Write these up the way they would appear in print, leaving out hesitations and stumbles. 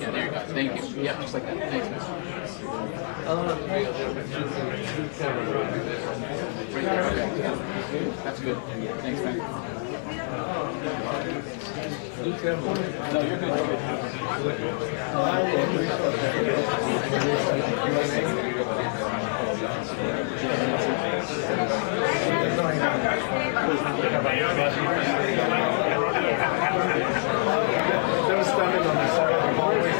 Yeah, there you go. Thank you. Yep, just like that. Thanks, man. That's good. Thanks, man. No, you're good. There was standing on the side of the hallway.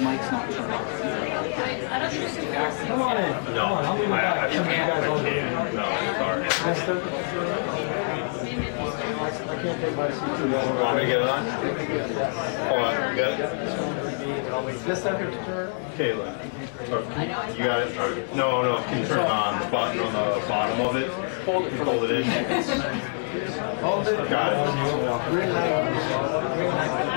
Mike's not turned on. Come on in. No, Come on, I'll leave it back. I can't. No, sorry. Mister? I can't take my seat too long. Want me to get it on? Hold on, got it? This second turn? Kayla. You got it? No, can you turn it on the button on the bottom of it? Hold it in. Hold it. Got it. Green light. Green light.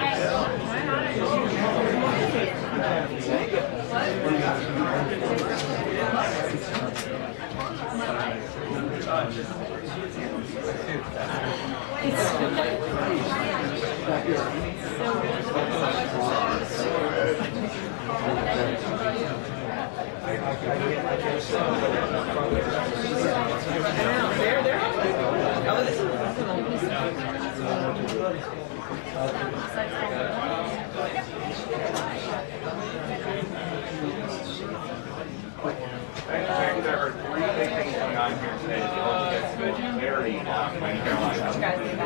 There are three big things going on here today to help get some clarity on when Karoline has to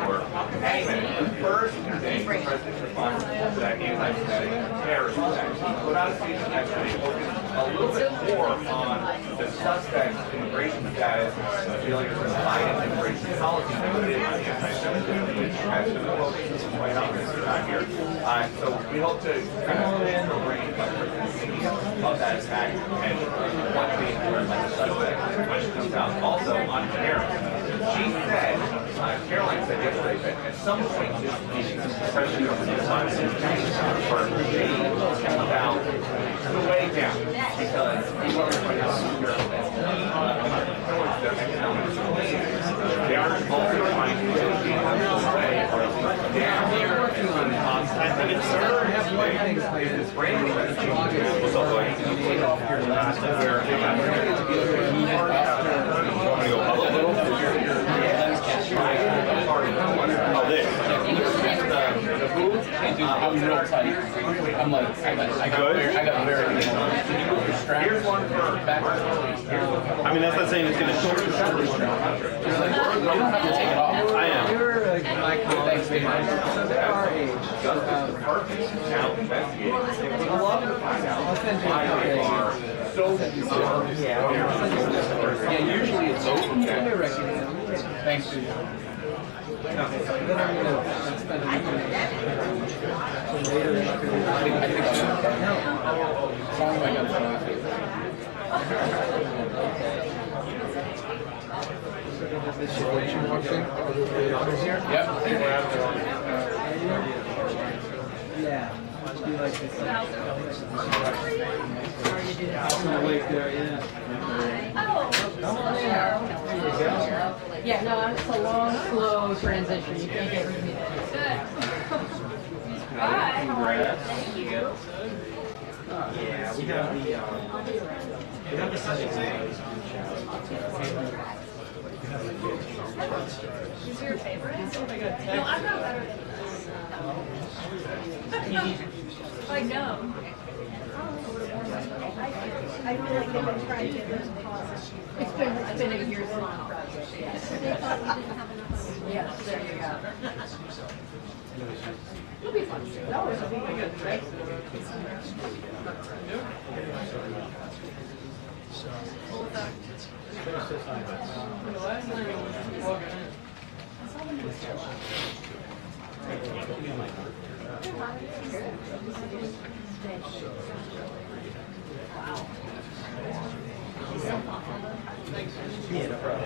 work. The first thing the President's response to that anti-Semitic terrorism act, he put out a statement yesterday focused a little bit more on the suspect's immigration status, feeling as though Biden's immigration policy limited anti-Semitism, which has been the focus of quite obvious around here. So we hope to kind of pick the brain of that attack and what they learned by the suspect when she comes out. Also on Karoline, she said, Karoline said yesterday that at some point this meeting, especially over the time of for she about the way down because people are going to towards their economic leaders. They are also trying to negotiate a way or down here and then it's this brand new what's up, buddy? Take off your last where they got Oh, this. the booth. Hey, dude, I'm real tight. I'm like, I got very Here's one for back. I mean, that's not saying it's going to short your shoulder. You don't have to take it off. I am. You're like my colleagues, so they're our age. Now investigating. I'll love to find out. I'll send you a Are so Yeah, usually it's open. Thanks, dude. Then I'm gonna spend a weekend. So later, I think I'm as long as I got the this situation watching. Here? Yep. Yeah. Must be like this. Wait there, yeah. Come on in. There you go. Yeah, no, it's a long, slow transition. You can't get rid of me. Bye. Thank you. Yeah, we have the settings. Is your favorite? No, I'm not better than this. I know. It's been a year's long process. Yes. Yes, there you go. It'll be fun. That was really good, right? Yeah, no problem.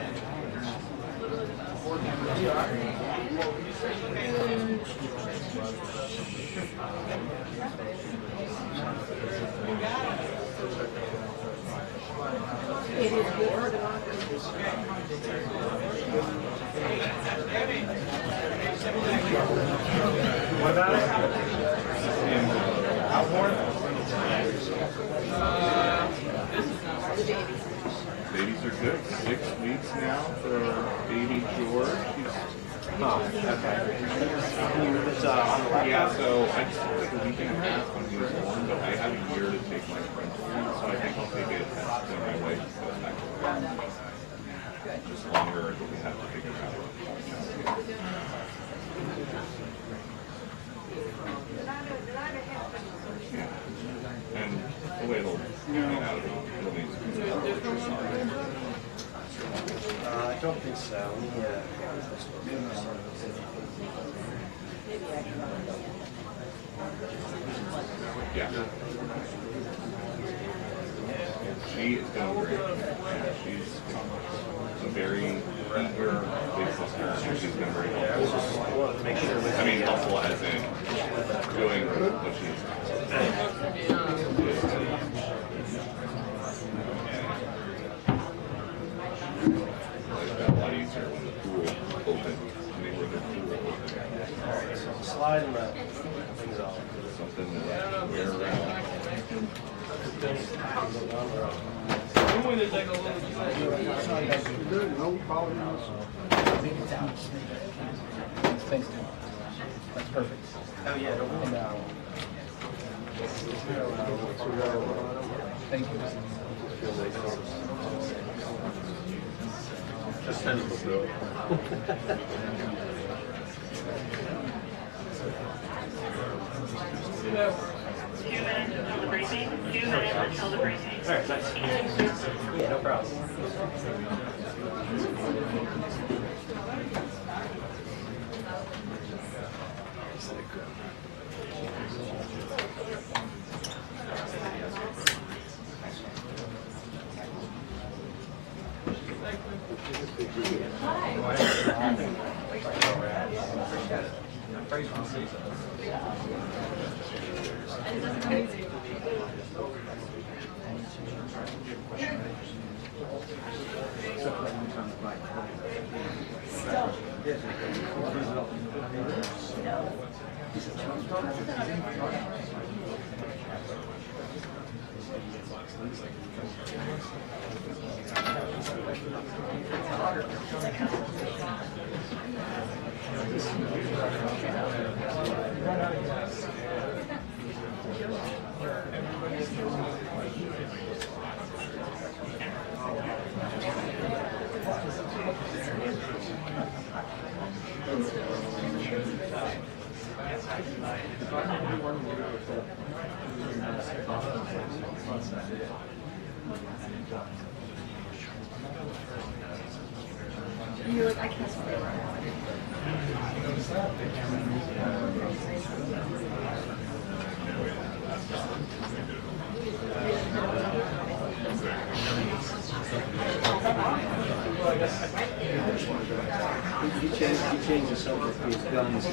It is your democracy. What about it? Outboard? Babies are good. 6 weeks now for baby George. Oh, okay. It's on the laptop? Yeah, so I just took like a week and a half when he was born, but I have a year to take my parental leave, so I think I'll take it when my wife goes back to work. Just longer until we have to figure out. Yeah. And the way it'll pan out, it'll be I don't think so. yeah. She is doing great. She's a very eager big sister, and she's been very I was just helpful. wanted to make sure I mean, helpful as in doing what she's like that a lot easier when the pool opened. When they were the pool open. Alright, so slide and let things off. Something to wear around. Thanks, Tim. That's perfect. Oh yeah, don't worry about it. Thank you. Just send it to Alright, nice. Yeah, no problem. You're like, I can't spell it. He changed the subject to his guns.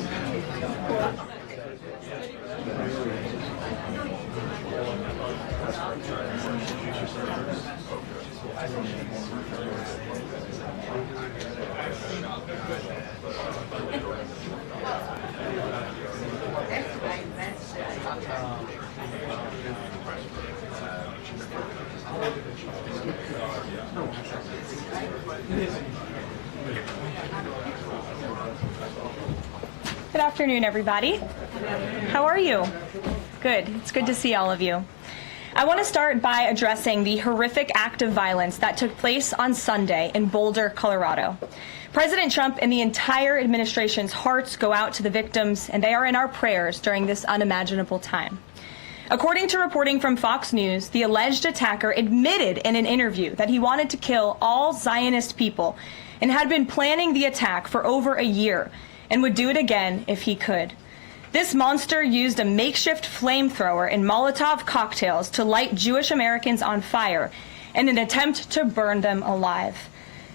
Good afternoon, everybody. How are you? Good. It's good to see all of you. I want to start by addressing the horrific act of violence that took place on Sunday in Boulder, Colorado. President Trump and the entire administration's hearts go out to the victims, and they are in our prayers during this unimaginable time. According to reporting from Fox News, the alleged attacker admitted in an interview that he wanted to kill all Zionist people and had been planning the attack for over a year and would do it again if he could. This monster used a makeshift flamethrower and Molotov cocktails to light Jewish Americans on fire in an attempt to burn them alive.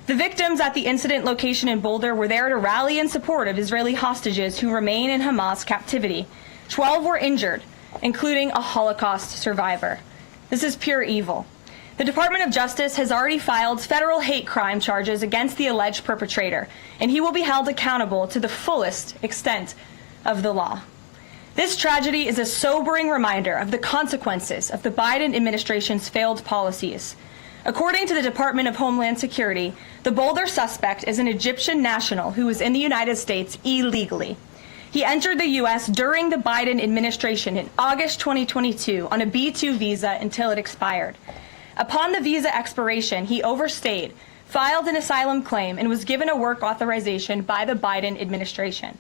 The victims at the incident location in Boulder were there to rally in support of Israeli hostages who remain in Hamas captivity. 12 were injured, including a Holocaust survivor. This is pure evil. The Department of Justice has already filed federal hate crime charges against the alleged perpetrator, and he will be held accountable to the fullest extent of the law. This tragedy is a sobering reminder of the consequences of the Biden administration's failed policies. According to the Department of Homeland Security, the Boulder suspect is an Egyptian national who was in the United States illegally. He entered the U.S. during the Biden administration in August 2022 on a B-2 visa until it expired. Upon the visa expiration, he overstayed, filed an asylum claim, and was given a work authorization by the Biden administration.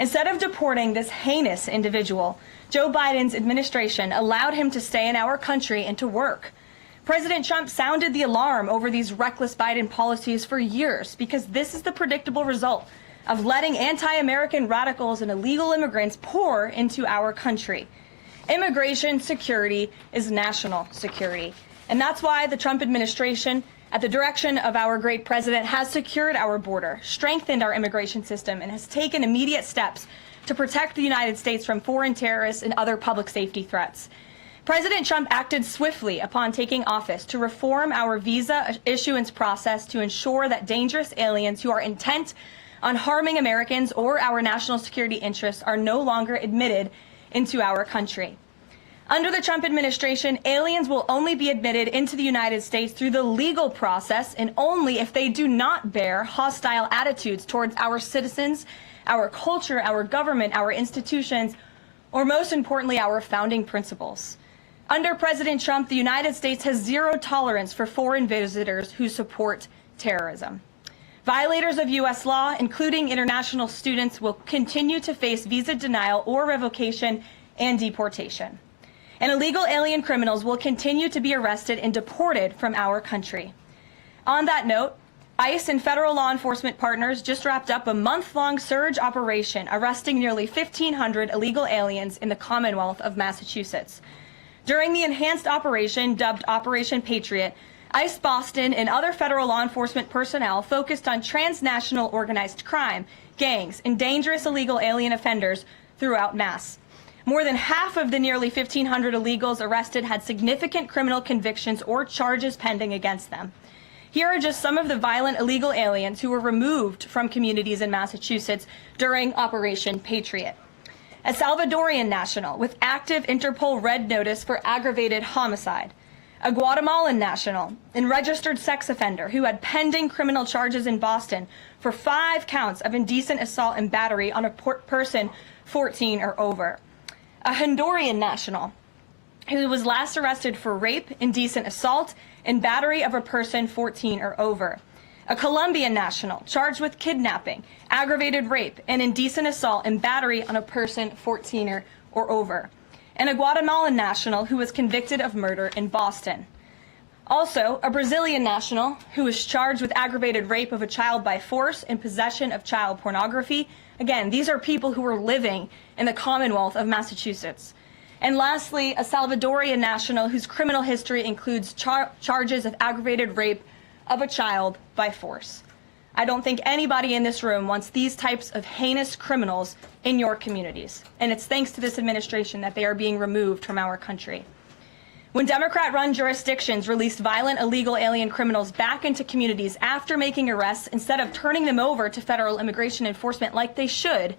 Instead of deporting this heinous individual, Joe Biden's administration allowed him to stay in our country and to work. President Trump sounded the alarm over these reckless Biden policies for years because this is the predictable result of letting anti-American radicals and illegal immigrants pour into our country. Immigration security is national security. And that's why the Trump administration, at the direction of our great president, has secured our border, strengthened our immigration system, and has taken immediate steps to protect the United States from foreign terrorists and other public safety threats. President Trump acted swiftly upon taking office to reform our visa issuance process to ensure that dangerous aliens who are intent on harming Americans or our national security interests are no longer admitted into our country. Under the Trump administration, aliens will only be admitted into the United States through the legal process and only if they do not bear hostile attitudes towards our citizens, our culture, our government, our institutions, or most importantly, our founding principles. Under President Trump, the United States has zero tolerance for foreign visitors who support terrorism. Violators of U.S. law, including international students, will continue to face visa denial or revocation and deportation. And illegal alien criminals will continue to be arrested and deported from our country. On that note, ICE and federal law enforcement partners just wrapped up a month-long surge operation arresting nearly 1,500 illegal aliens in the Commonwealth of Massachusetts. During the enhanced operation, dubbed Operation Patriot, ICE Boston and other federal law enforcement personnel focused on transnational organized crime, gangs, and dangerous illegal alien offenders throughout Mass. More than half of the nearly 1,500 illegals arrested had significant criminal convictions or charges pending against them. Here are just some of the violent illegal aliens who were removed from communities in Massachusetts during Operation Patriot. A Salvadorian national with active Interpol red notice for aggravated homicide. A Guatemalan national and registered sex offender who had pending criminal charges in Boston for 5 counts of indecent assault and battery on a person 14 or over. A Honduran national who was last arrested for rape, indecent assault, and battery of a person 14 or over. A Colombian national charged with kidnapping, aggravated rape, and indecent assault and battery on a person 14 or over. And a Guatemalan national who was convicted of murder in Boston. Also, a Brazilian national who was charged with aggravated rape of a child by force and possession of child pornography. Again, these are people who were living in the Commonwealth of Massachusetts. And lastly, a Salvadorian national whose criminal history includes charges of aggravated rape of a child by force. I don't think anybody in this room wants these types of heinous criminals in your communities. And it's thanks to this administration that they are being removed from our country. When Democrat-run jurisdictions released violent illegal alien criminals back into communities after making arrests instead of turning them over to federal immigration enforcement like they should,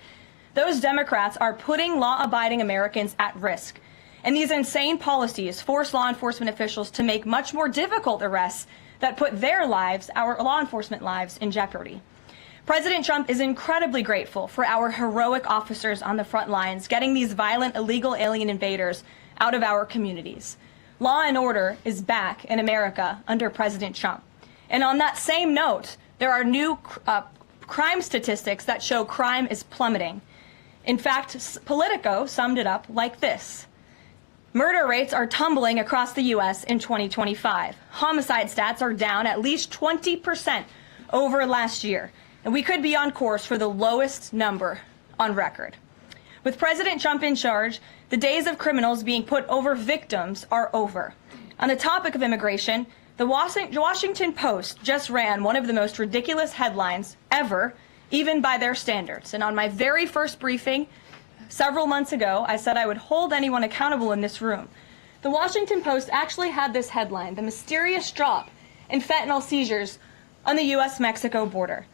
those Democrats are putting law-abiding Americans at risk. And these insane policies force law enforcement officials to make much more difficult arrests that put their lives, our law enforcement lives, in jeopardy. President Trump is incredibly grateful for our heroic officers on the front lines getting these violent, illegal alien invaders out of our communities. Law and order is back in America under President Trump. And on that same note, there are new crime statistics that show crime is plummeting. In fact, Politico summed it up like this. Murder rates are tumbling across the U.S. in 2025. Homicide stats are down at least 20% over last year. And we could be on course for the lowest number on record. With President Trump in charge, the days of criminals being put over victims are over. On the topic of immigration, the Washington Post just ran one of the most ridiculous headlines ever, even by their standards. And on my very first briefing several months ago, I said I would hold anyone accountable in this room. The Washington Post actually had this headline, "The Mysterious Drop in Fentanyl Seizures on the U.S.-Mexico Border."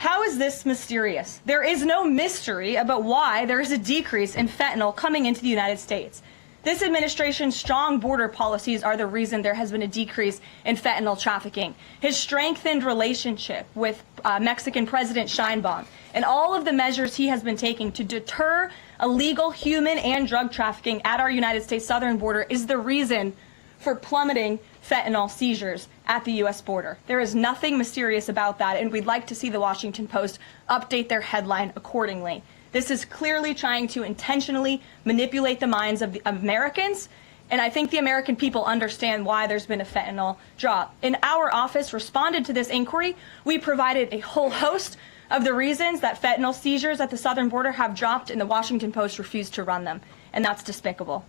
How is this mysterious? There is no mystery about why there is a decrease in fentanyl coming into the United States. This administration's strong border policies are the reason there has been a decrease in fentanyl trafficking. His strengthened relationship with Mexican President Sheinbaum and all of the measures he has been taking to deter illegal human and drug trafficking at our United States southern border is the reason for plummeting fentanyl seizures at the U.S. border. There is nothing mysterious about that, and we'd like to see the Washington Post update their headline accordingly. This is clearly trying to intentionally manipulate the minds of Americans, and I think the American people understand why there's been a fentanyl drop. In our office responded to this inquiry. We provided a whole host of the reasons that fentanyl seizures at the southern border have dropped, and the Washington Post refused to run them, and that's despicable.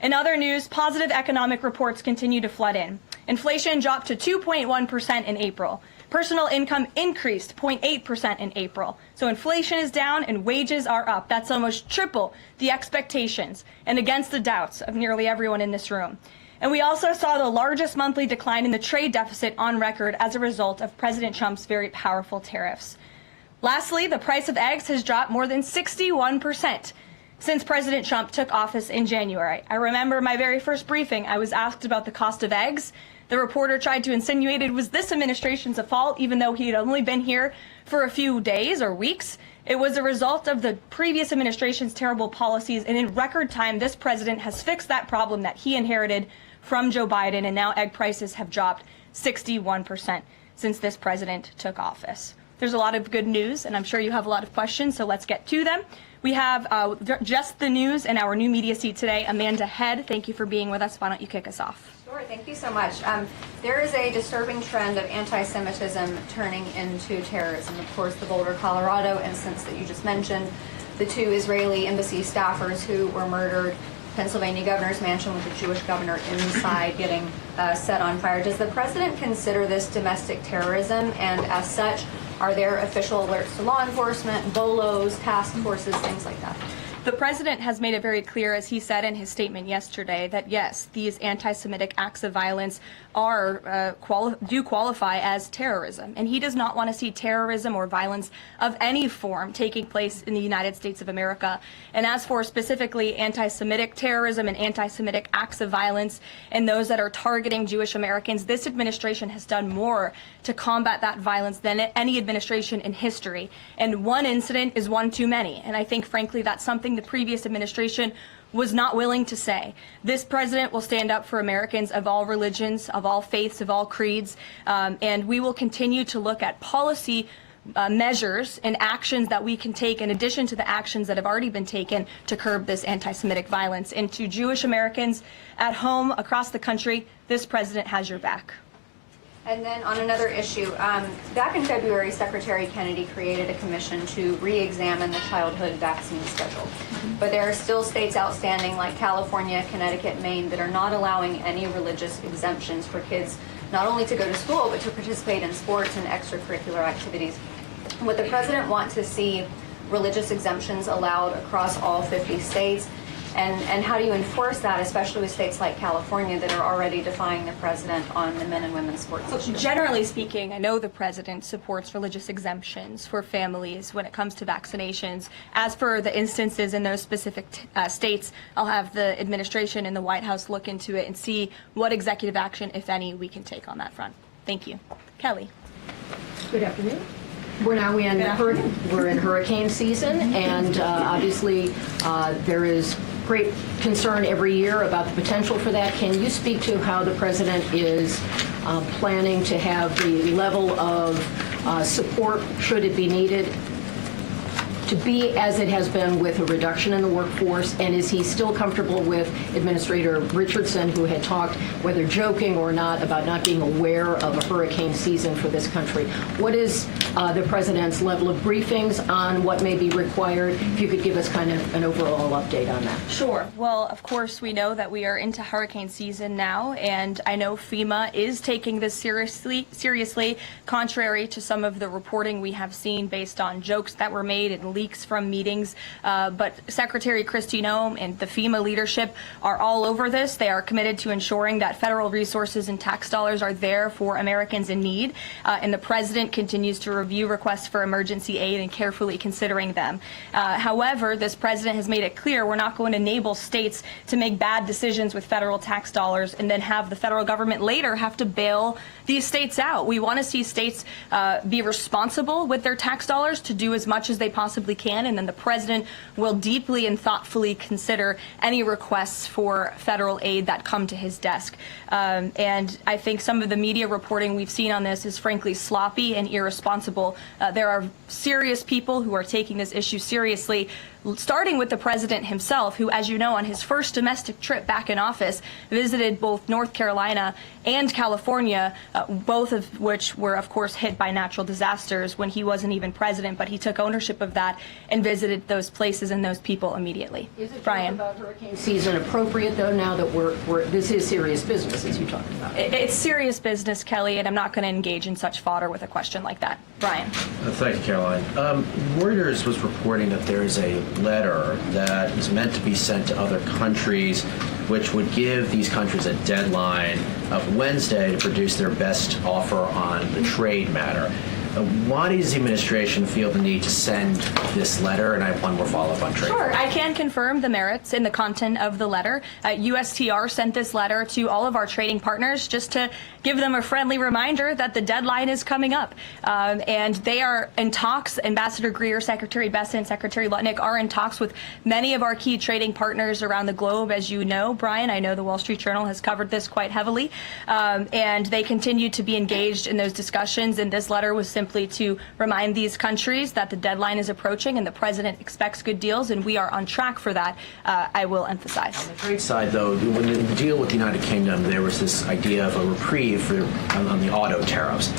In other news, positive economic reports continue to flood in. Inflation dropped to 2.1% in April. Personal income increased 0.8% in April. So inflation is down and wages are up. That's almost triple the expectations and against the doubts of nearly everyone in this room. And we also saw the largest monthly decline in the trade deficit on record as a result of President Trump's very powerful tariffs. Lastly, the price of eggs has dropped more than 61% since President Trump took office in January. I remember my very first briefing, I was asked about the cost of eggs. The reporter tried to insinuate it was this administration's fault, even though he had only been here for a few days or weeks. It was a result of the previous administration's terrible policies, and in record time, this president has fixed that problem that he inherited from Joe Biden, and now egg prices have dropped 61% since this president took office. There's a lot of good news, and I'm sure you have a lot of questions, so let's get to them. We have just the news in our new media seat today. Amanda Head, thank you for being with us. Why don't you kick us off? Sure, thank you so much. There is a disturbing trend of anti-Semitism turning into terrorism. Of course, the Boulder, Colorado instance that you just mentioned, the 2 Israeli embassy staffers who were murdered, Pennsylvania governor's mansion with the Jewish governor inside getting set on fire. Does the president consider this domestic terrorism? And as such, are there official alerts to law enforcement, BOLOs, task forces, things like that? The president has made it very clear, as he said in his statement yesterday, that yes, these anti-Semitic acts of violence are do qualify as terrorism, and he does not want to see terrorism or violence of any form taking place in the United States of America. And as for specifically anti-Semitic terrorism and anti-Semitic acts of violence and those that are targeting Jewish Americans, this administration has done more to combat that violence than any administration in history. And one incident is one too many, and I think frankly that's something the previous administration was not willing to say. This president will stand up for Americans of all religions, of all faiths, of all creeds, and we will continue to look at policy measures and actions that we can take in addition to the actions that have already been taken to curb this anti-Semitic violence. And to Jewish Americans at home, across the country, this president has your back. And then on another issue, back in February, Secretary Kennedy created a commission to re-examine the childhood vaccine schedule. But there are still states outstanding like California, Connecticut, Maine that are not allowing any religious exemptions for kids not only to go to school but to participate in sports and extracurricular activities. Would the president want to see religious exemptions allowed across all 50 states? And how do you enforce that, especially with states like California that are already defying the president on the men and women's sports issue? Generally speaking, I know the president supports religious exemptions for families when it comes to vaccinations. As for the instances in those specific states, I'll have the administration and the White House look into it and see what executive action, if any, we can take on that front. Thank you. Kelly. Good afternoon. We're now we're in hurricane season, and obviously there is great concern every year about the potential for that. Can you speak to how the president is planning to have the level of support, should it be needed, to be as it has been with a reduction in the workforce? And is he still comfortable with Administrator Richardson, who had talked, whether joking or not, about not being aware of a hurricane season for this country? What is the president's level of briefings on what may be required? If you could give us kind of an overall update on that. Sure. Well, of course, we know that we are into hurricane season now, and I know FEMA is taking this seriously, contrary to some of the reporting we have seen based on jokes that were made and leaks from meetings. But Secretary Kristi Noem and the FEMA leadership are all over this. They are committed to ensuring that federal resources and tax dollars are there for Americans in need, and the president continues to review requests for emergency aid and carefully considering them. However, this president has made it clear we're not going to enable states to make bad decisions with federal tax dollars and then have the federal government later have to bail these states out. We want to see states be responsible with their tax dollars to do as much as they possibly can, and then the president will deeply and thoughtfully consider any requests for federal aid that come to his desk. And I think some of the media reporting we've seen on this is frankly sloppy and irresponsible. There are serious people who are taking this issue seriously, starting with the president himself, who, as you know, on his first domestic trip back in office, visited both North Carolina and California, both of which were, of course, hit by natural disasters when he wasn't even president, but he took ownership of that and visited those places and those people immediately. Is it Brian? about hurricane season appropriate, though, now that this is serious business, as you talked about? It's serious business, Kelly, and I'm not going to engage in such fodder with a question like that. Brian? Thank you, Caroline. Reuters was reporting that there is a letter that is meant to be sent to other countries, which would give these countries a deadline of Wednesday to produce their best offer on the trade matter. Why does the administration feel the need to send this letter? And I have one more follow-up on trade. Sure. I can confirm the merits and the content of the letter. USTR sent this letter to all of our trading partners just to give them a friendly reminder that the deadline is coming up. And they are in talks. Ambassador Greer, Secretary Bessent, Secretary Lutnick are in talks with many of our key trading partners around the globe. As you know, Brian, I know the Wall Street Journal has covered this quite heavily. And they continue to be engaged in those discussions. And this letter was simply to remind these countries that the deadline is approaching and the president expects good deals, and we are on track for that, I will emphasize. On the trade side, though, when the deal with the United Kingdom, there was this idea of a reprieve on the auto tariffs.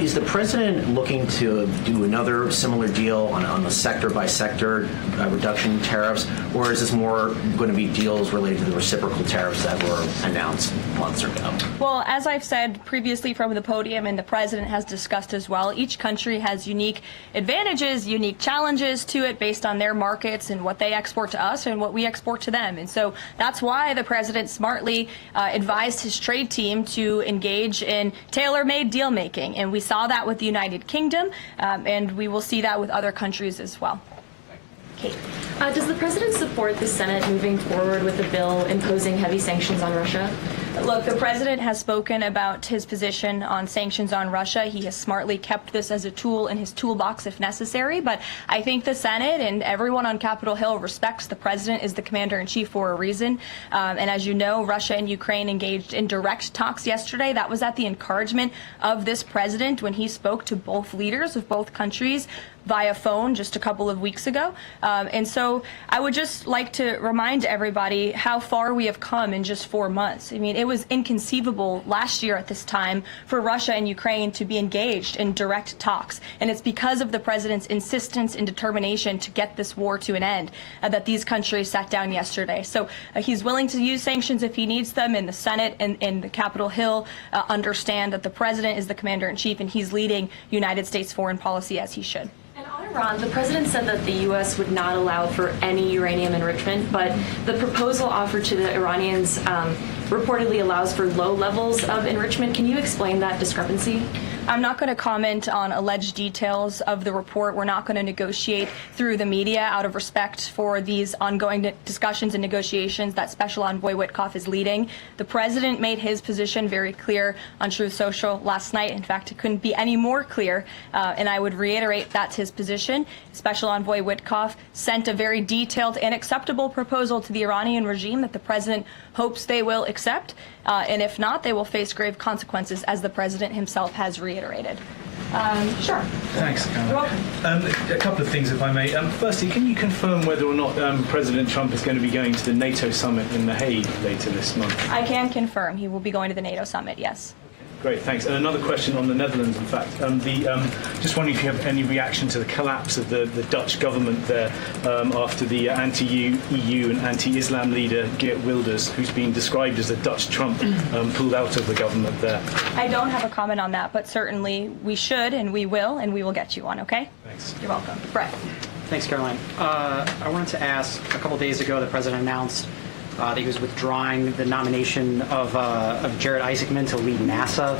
Is the president looking to do another similar deal on the sector-by-sector reduction in tariffs, or is this more going to be deals related to the reciprocal tariffs that were announced months ago? Well, as I've said previously from the podium, and the president has discussed as well, each country has unique advantages, unique challenges to it based on their markets and what they export to us and what we export to them. And so that's why the president smartly advised his trade team to engage in tailor-made deal-making. And we saw that with the United Kingdom, and we will see that with other countries as well. Kate. Does the president support the Senate moving forward with a bill imposing heavy sanctions on Russia? Look, the president has spoken about his position on sanctions on Russia. He has smartly kept this as a tool in his toolbox if necessary, but I think the Senate and everyone on Capitol Hill respects the president is the commander-in-chief for a reason. And as you know, Russia and Ukraine engaged in direct talks yesterday. That was at the encouragement of this president when he spoke to both leaders of both countries via phone just a couple of weeks ago. And so I would just like to remind everybody how far we have come in just 4 months. I mean, it was inconceivable last year at this time for Russia and Ukraine to be engaged in direct talks. And it's because of the president's insistence and determination to get this war to an end that these countries sat down yesterday. So he's willing to use sanctions if he needs them, and the Senate and the Capitol Hill understand that the president is the commander-in-chief and he's leading United States foreign policy as he should. Iran, the president said that the U.S. would not allow for any uranium enrichment, but the proposal offered to the Iranians reportedly allows for low levels of enrichment. Can you explain that discrepancy? I'm not going to comment on alleged details of the report. We're not going to negotiate through the media out of respect for these ongoing discussions and negotiations that Special Envoy Witkoff is leading. The president made his position very clear on Truth Social last night. In fact, it couldn't be any more clear, and I would reiterate that's his position. Special Envoy Witkoff sent a very detailed and acceptable proposal to the Iranian regime that the president hopes they will accept, and if not, they will face grave consequences, as the president himself has reiterated. Sure. Thanks, Caroline. You're welcome. A couple of things, if I may. Firstly, can you confirm whether or not President Trump is going to be going to the NATO summit in The Hague later this month? I can confirm he will be going to the NATO summit, yes. Great, thanks. And another question on the Netherlands, in fact. Just wondering if you have any reaction to the collapse of the Dutch government there after the anti-EU and anti-Islam leader Geert Wilders, who's been described as a Dutch Trump, pulled out of the government there. I don't have a comment on that, but certainly we should and we will get you one, okay? Thanks. You're welcome. Brett. Thanks, Caroline. I wanted to ask, a couple days ago, the president announced that he was withdrawing the nomination of Jared Isaacman to lead NASA,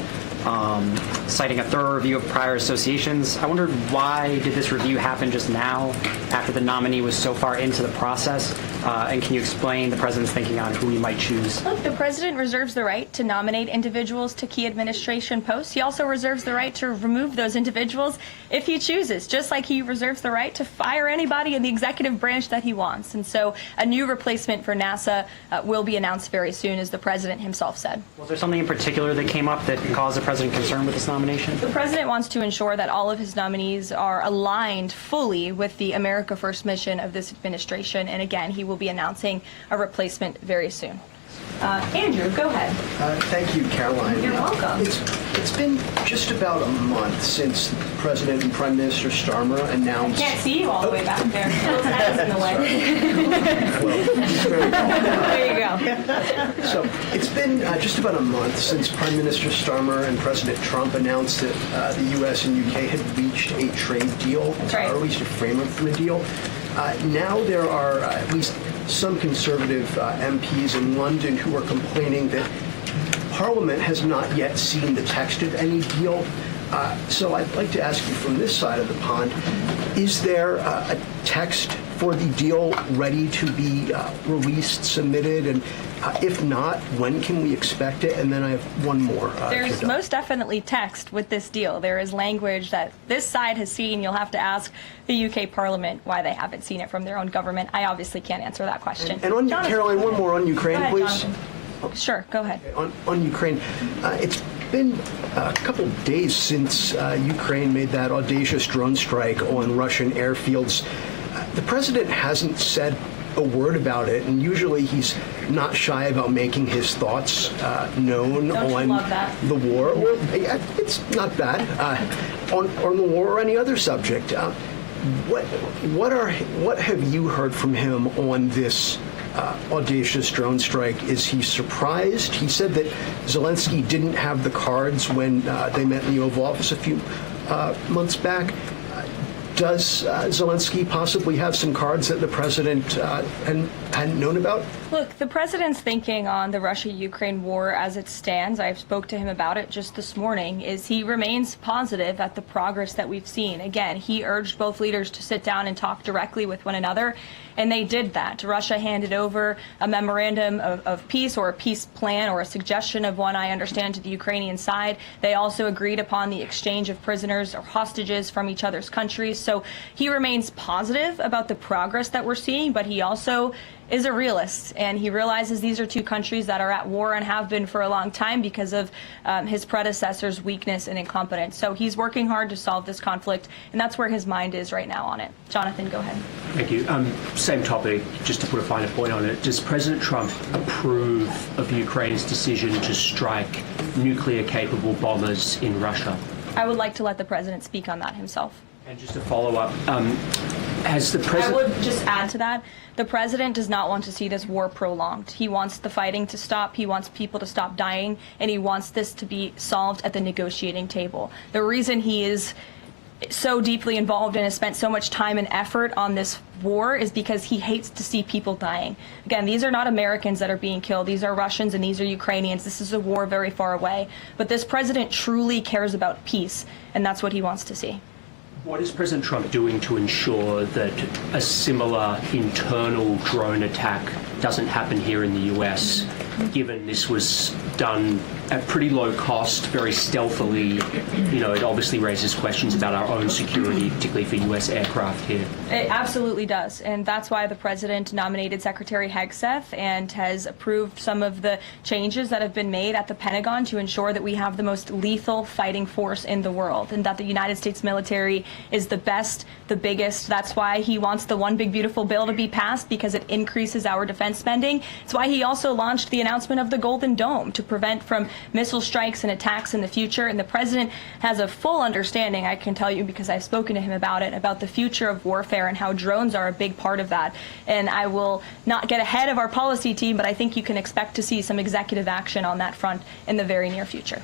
citing a thorough review of prior associations. I wondered, why did this review happen just now, after the nominee was so far into the process? And can you explain the president's thinking on who he might choose? Look, the president reserves the right to nominate individuals to key administration posts. He also reserves the right to remove those individuals if he chooses, just like he reserves the right to fire anybody in the executive branch that he wants. And so a new replacement for NASA will be announced very soon, as the president himself said. Was there something in particular that came up that caused the president concern with this nomination? The president wants to ensure that all of his nominees are aligned fully with the America First mission of this administration. And again, he will be announcing a replacement very soon. Andrew, go ahead. Thank you, Caroline. You're welcome. It's been just about a month since President and Prime Minister Starmer announced... I can't see you all the way back there. Those heads in the way. There you go. So it's been just about a month since Prime Minister Starmer and President Trump announced that the U.S. and U.K. had reached a trade deal, or at least a framework for a deal. Now there are at least some conservative MPs in London who are complaining that Parliament has not yet seen the text of any deal. So I'd like to ask you from this side of the pond, is there a text for the deal ready to be released, submitted, and if not, when can we expect it? And then I have one more. There's most definitely text with this deal. There is language that this side has seen. You'll have to ask the UK Parliament why they haven't seen it from their own government. I obviously can't answer that question. And on Caroline, one more on Ukraine, go ahead, please. Jonathan. Sure, go ahead. On Ukraine, it's been a couple of days since Ukraine made that audacious drone strike on Russian airfields. The president hasn't said a word about it, and usually he's not shy about making his thoughts known on the war. Or, it's not bad on the war or any other subject. What have you heard from him on this audacious drone strike? Is he surprised? He said that Zelensky didn't have the cards when they met in the Oval Office a few months back. Does Zelensky possibly have some cards that the president hadn't known about? Look, the president's thinking on the Russia-Ukraine war as it stands, I spoke to him about it just this morning, is he remains positive at the progress that we've seen. Again, he urged both leaders to sit down and talk directly with one another, and they did that. Russia handed over a memorandum of peace, or a peace plan, or a suggestion of one, I understand, to the Ukrainian side. They also agreed upon the exchange of prisoners or hostages from each other's countries. So he remains positive about the progress that we're seeing, but he also is a realist, and he realizes these are two countries that are at war and have been for a long time because of his predecessor's weakness and incompetence. So he's working hard to solve this conflict, and that's where his mind is right now on it. Jonathan, go ahead. Thank you. Same topic, just to put a finer point on it. Does President Trump approve of Ukraine's decision to strike nuclear-capable bombers in Russia? I would like to let the president speak on that himself. And just to follow up, has the president... I would just add to that, the president does not want to see this war prolonged. He wants the fighting to stop, he wants people to stop dying, and he wants this to be solved at the negotiating table. The reason he is so deeply involved and has spent so much time and effort on this war is because he hates to see people dying. Again, these are not Americans that are being killed. These are Russians and these are Ukrainians. This is a war very far away. But this president truly cares about peace, and that's what he wants to see. What is President Trump doing to ensure that a similar internal drone attack doesn't happen here in the US, given this was done at pretty low cost, very stealthily? You know, it obviously raises questions about our own security, particularly for US aircraft here. It absolutely does, and that's why the president nominated Secretary Hegseth and has approved some of the changes that have been made at the Pentagon to ensure that we have the most lethal fighting force in the world, and that the United States military is the best, the biggest. That's why he wants the One Big Beautiful Bill to be passed, because it increases our defense spending. It's why he also launched the announcement of the Golden Dome to prevent from missile strikes and attacks in the future. And the president has a full understanding, I can tell you because I've spoken to him about it, about the future of warfare and how drones are a big part of that. And I will not get ahead of our policy team, but I think you can expect to see some executive action on that front in the very near future.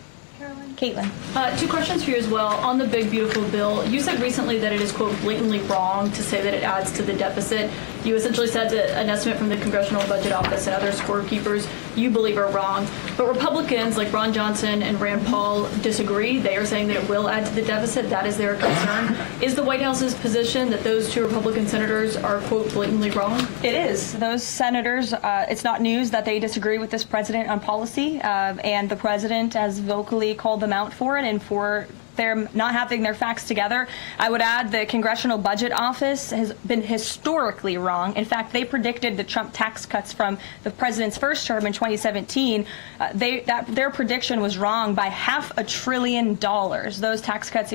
Caitlin. Two questions for you as well. On the Big Beautiful Bill, you said recently that it is, quote, blatantly wrong to say that it adds to the deficit. You essentially said that an estimate from the Congressional Budget Office and other scorekeepers you believe are wrong. But Republicans like Ron Johnson and Rand Paul disagree. They are saying that it will add to the deficit. That is their concern. Is the White House's position that those two Republican senators are, quote, blatantly wrong? It is. Those senators, it's not news that they disagree with this president on policy, and the president has vocally called them out for it and for their not having their facts together. I would add the Congressional Budget Office has been historically wrong. In fact, they predicted the Trump tax cuts from the president's first term in 2017. Their prediction was wrong by $500 billion. Those tax cuts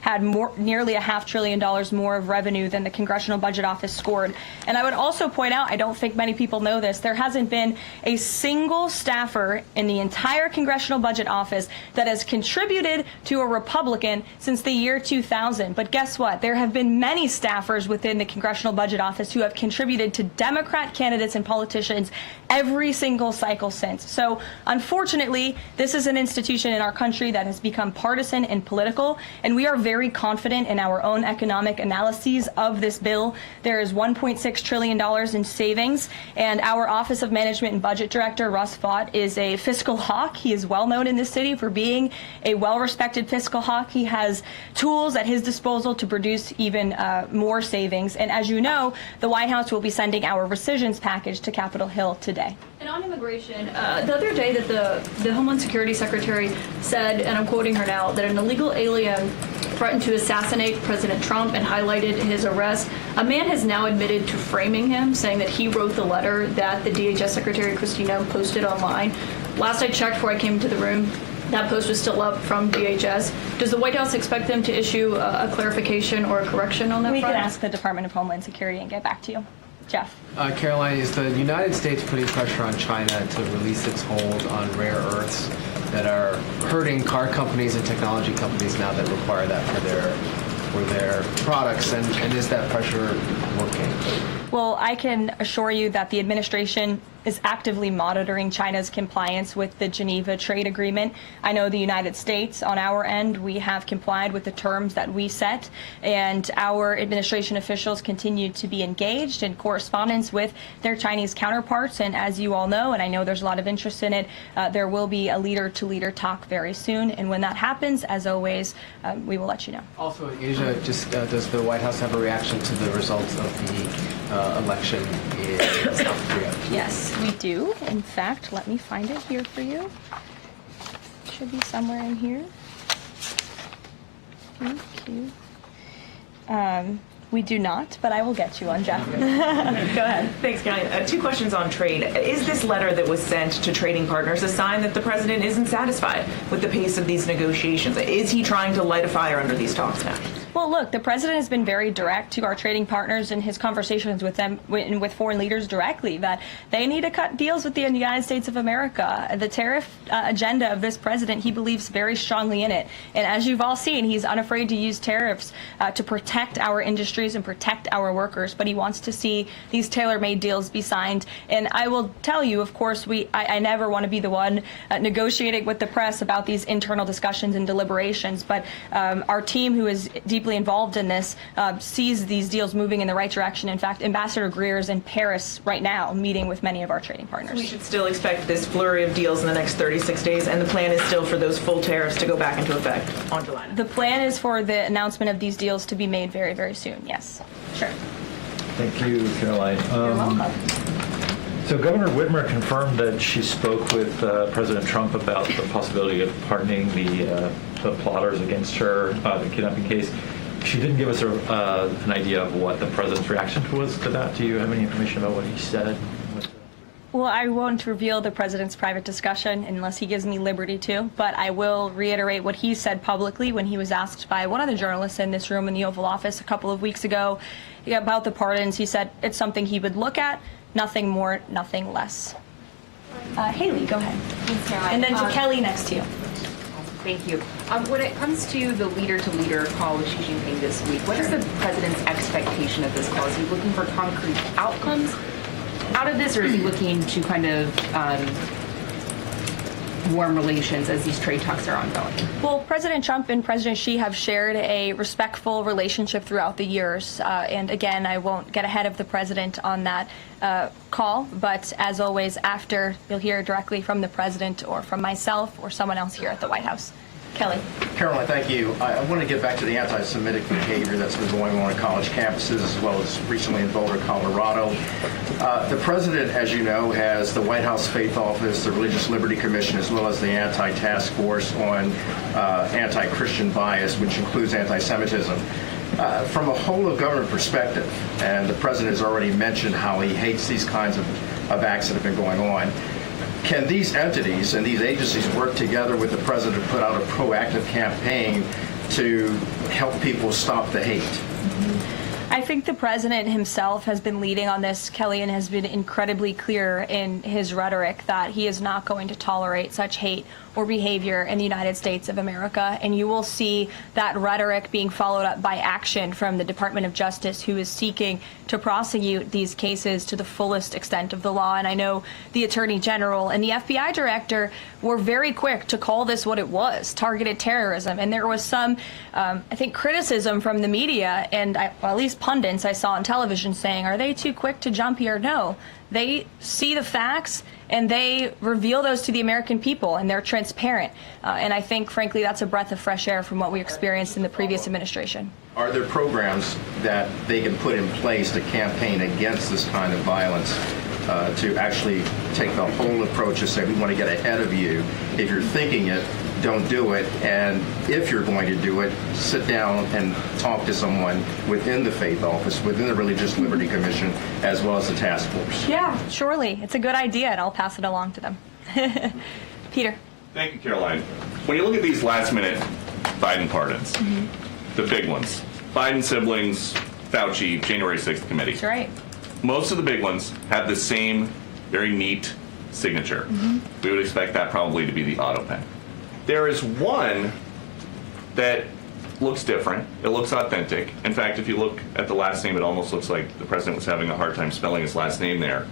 had nearly $500 billion more of revenue than the Congressional Budget Office scored. And I would also point out, I don't think many people know this, there hasn't been a single staffer in the entire Congressional Budget Office that has contributed to a Republican since the year 2000. But guess what? There have been many staffers within the Congressional Budget Office who have contributed to Democrat candidates and politicians every single cycle since. So unfortunately, this is an institution in our country that has become partisan and political, and we are very confident in our own economic analyses of this bill. There is $1.6 trillion in savings, and our Office of Management and Budget Director, Russ Vought, is a fiscal hawk. He is well known in this city for being a well-respected fiscal hawk. He has tools at his disposal to produce even more savings. And as you know, the White House will be sending our rescissions package to Capitol Hill today. And on immigration, the other day that the Homeland Security Secretary said, and I'm quoting her now, that an illegal alien threatened to assassinate President Trump and highlighted his arrest. A man has now admitted to framing him, saying that he wrote the letter that the DHS Secretary Christina posted online. Last I checked before I came into the room, that post was still up from DHS. Does the White House expect them to issue a clarification or a correction on that We front? can ask the Department of Homeland Security and get back to you. Jeff. Karoline, is the United States putting pressure on China to release its hold on rare earths that are hurting car companies and technology companies now that require that for their products? And is that pressure working? Well, I can assure you that the administration is actively monitoring China's compliance with the Geneva Trade Agreement. I know the United States, on our end, we have complied with the terms that we set, and our administration officials continue to be engaged in correspondence with their Chinese counterparts. And as you all know, and I know there's a lot of interest in it, there will be a leader-to-leader talk very soon. And when that happens, as always, we will let you know. Also in Asia, does the White House have a reaction to the results of the election in South Korea? Yes, we do. In fact, let me find it here for you. Should be somewhere in here. Thank you. We do not, but I will get you on, Jeff. Go ahead. Thanks, Karoline. Two questions on trade. Is this letter that was sent to trading partners a sign that the president isn't satisfied with the pace of these negotiations? Is he trying to light a fire under these talks now? Well, look, the president has been very direct to our trading partners in his conversations with them, with foreign leaders directly, that they need to cut deals with the United States of America. The tariff agenda of this president, he believes very strongly in it. And as you've all seen, he's unafraid to use tariffs to protect our industries and protect our workers. But he wants to see these tailor-made deals be signed. And I will tell you, of course, I never want to be the one negotiating with the press about these internal discussions and deliberations. But our team, who is deeply involved in this, sees these deals moving in the right direction. In fact, Ambassador Greer is in Paris right now meeting with many of our trading partners. We should still expect this flurry of deals in the next 36 days, and the plan is still for those full tariffs to go back into effect on July 9th. The plan is for the announcement of these deals to be made very, very soon, yes. Sure. Thank you, Caroline. You're welcome. So Governor Whitmer confirmed that she spoke with President Trump about the possibility of pardoning the plotters against her, the kidnapping case. She didn't give us an idea of what the president's reaction was to that. Do you have any information about what he said? Well, I won't reveal the president's private discussion unless he gives me liberty to, but I will reiterate what he said publicly when he was asked by one of the journalists in this room in the Oval Office a couple of weeks ago about the pardons. He said it's something he would look at, nothing more, nothing less. Haley, go ahead. Thanks, Caroline. And then to Kelly next to you. Thank you. When it comes to the leader-to-leader call with Xi Jinping this week, what is the president's expectation of this call? Is he looking for concrete outcomes out of this, or is he looking to kind of warm relations as these trade talks are ongoing? Well, President Trump and President Xi have shared a respectful relationship throughout the years. And again, I won't get ahead of the president on that call, but as always, after, you'll hear directly from the president or from myself or someone else here at the White House. Kelly. Caroline, thank you. I want to get back to the anti-Semitic behavior that's been going on at college campuses, as well as recently in Boulder, Colorado. The president, as you know, has the White House Faith Office, the Religious Liberty Commission, as well as the Anti-Task Force on Anti-Christian Bias, which includes anti-Semitism. From a whole of government perspective, and the president has already mentioned how he hates these kinds of acts that have been going on, can these entities and these agencies work together with the president to put out a proactive campaign to help people stop the hate? I think the president himself has been leading on this, Kelly, and has been incredibly clear in his rhetoric that he is not going to tolerate such hate or behavior in the United States of America. And you will see that rhetoric being followed up by action from the Department of Justice, who is seeking to prosecute these cases to the fullest extent of the law. And I know the Attorney General and the FBI Director were very quick to call this what it was, targeted terrorism. And there was some, I think, criticism from the media and well, at least pundits I saw on television saying, are they too quick to jump here? No. They see the facts and they reveal those to the American people, and they're transparent. And I think, frankly, that's a breath of fresh air from what we experienced in the previous administration. Are there programs that they can put in place to campaign against this kind of violence, to actually take the whole approach and say, we want to get ahead of you. If you're thinking it, don't do it. And if you're going to do it, sit down and talk to someone within the Faith Office, within the Religious Liberty Commission, as well as the task force. Yeah, surely. It's a good idea, and I'll pass it along to them. Peter. Thank you, Caroline. When you look at these last-minute Biden pardons, the big ones, Biden siblings, Fauci, January 6th committee. That's right. Most of the big ones have the same very neat signature. We would expect that probably to be the auto pen. There is one that looks different. It looks authentic. In fact, if you look at the last name, it almost looks like the president was having a hard time spelling his last name there.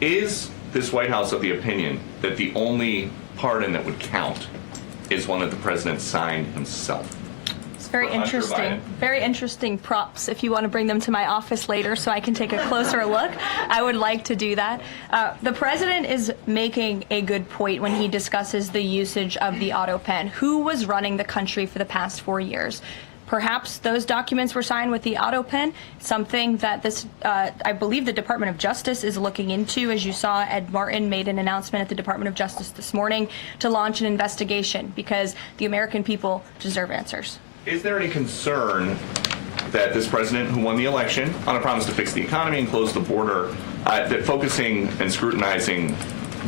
Is this White House of the opinion that the only pardon that would count is one that the president signed himself? It's very interesting. Very interesting props. If you want to bring them to my office later so I can take a closer look, I would like to do that. The president is making a good point when he discusses the usage of the auto pen. Who was running the country for the past 4 years? Perhaps those documents were signed with the auto pen, something that this, I believe the Department of Justice is looking into. As you saw, Ed Martin made an announcement at the Department of Justice this morning to launch an investigation because the American people deserve answers. Is there any concern that this president, who won the election on a promise to fix the economy and close the border, that focusing and scrutinizing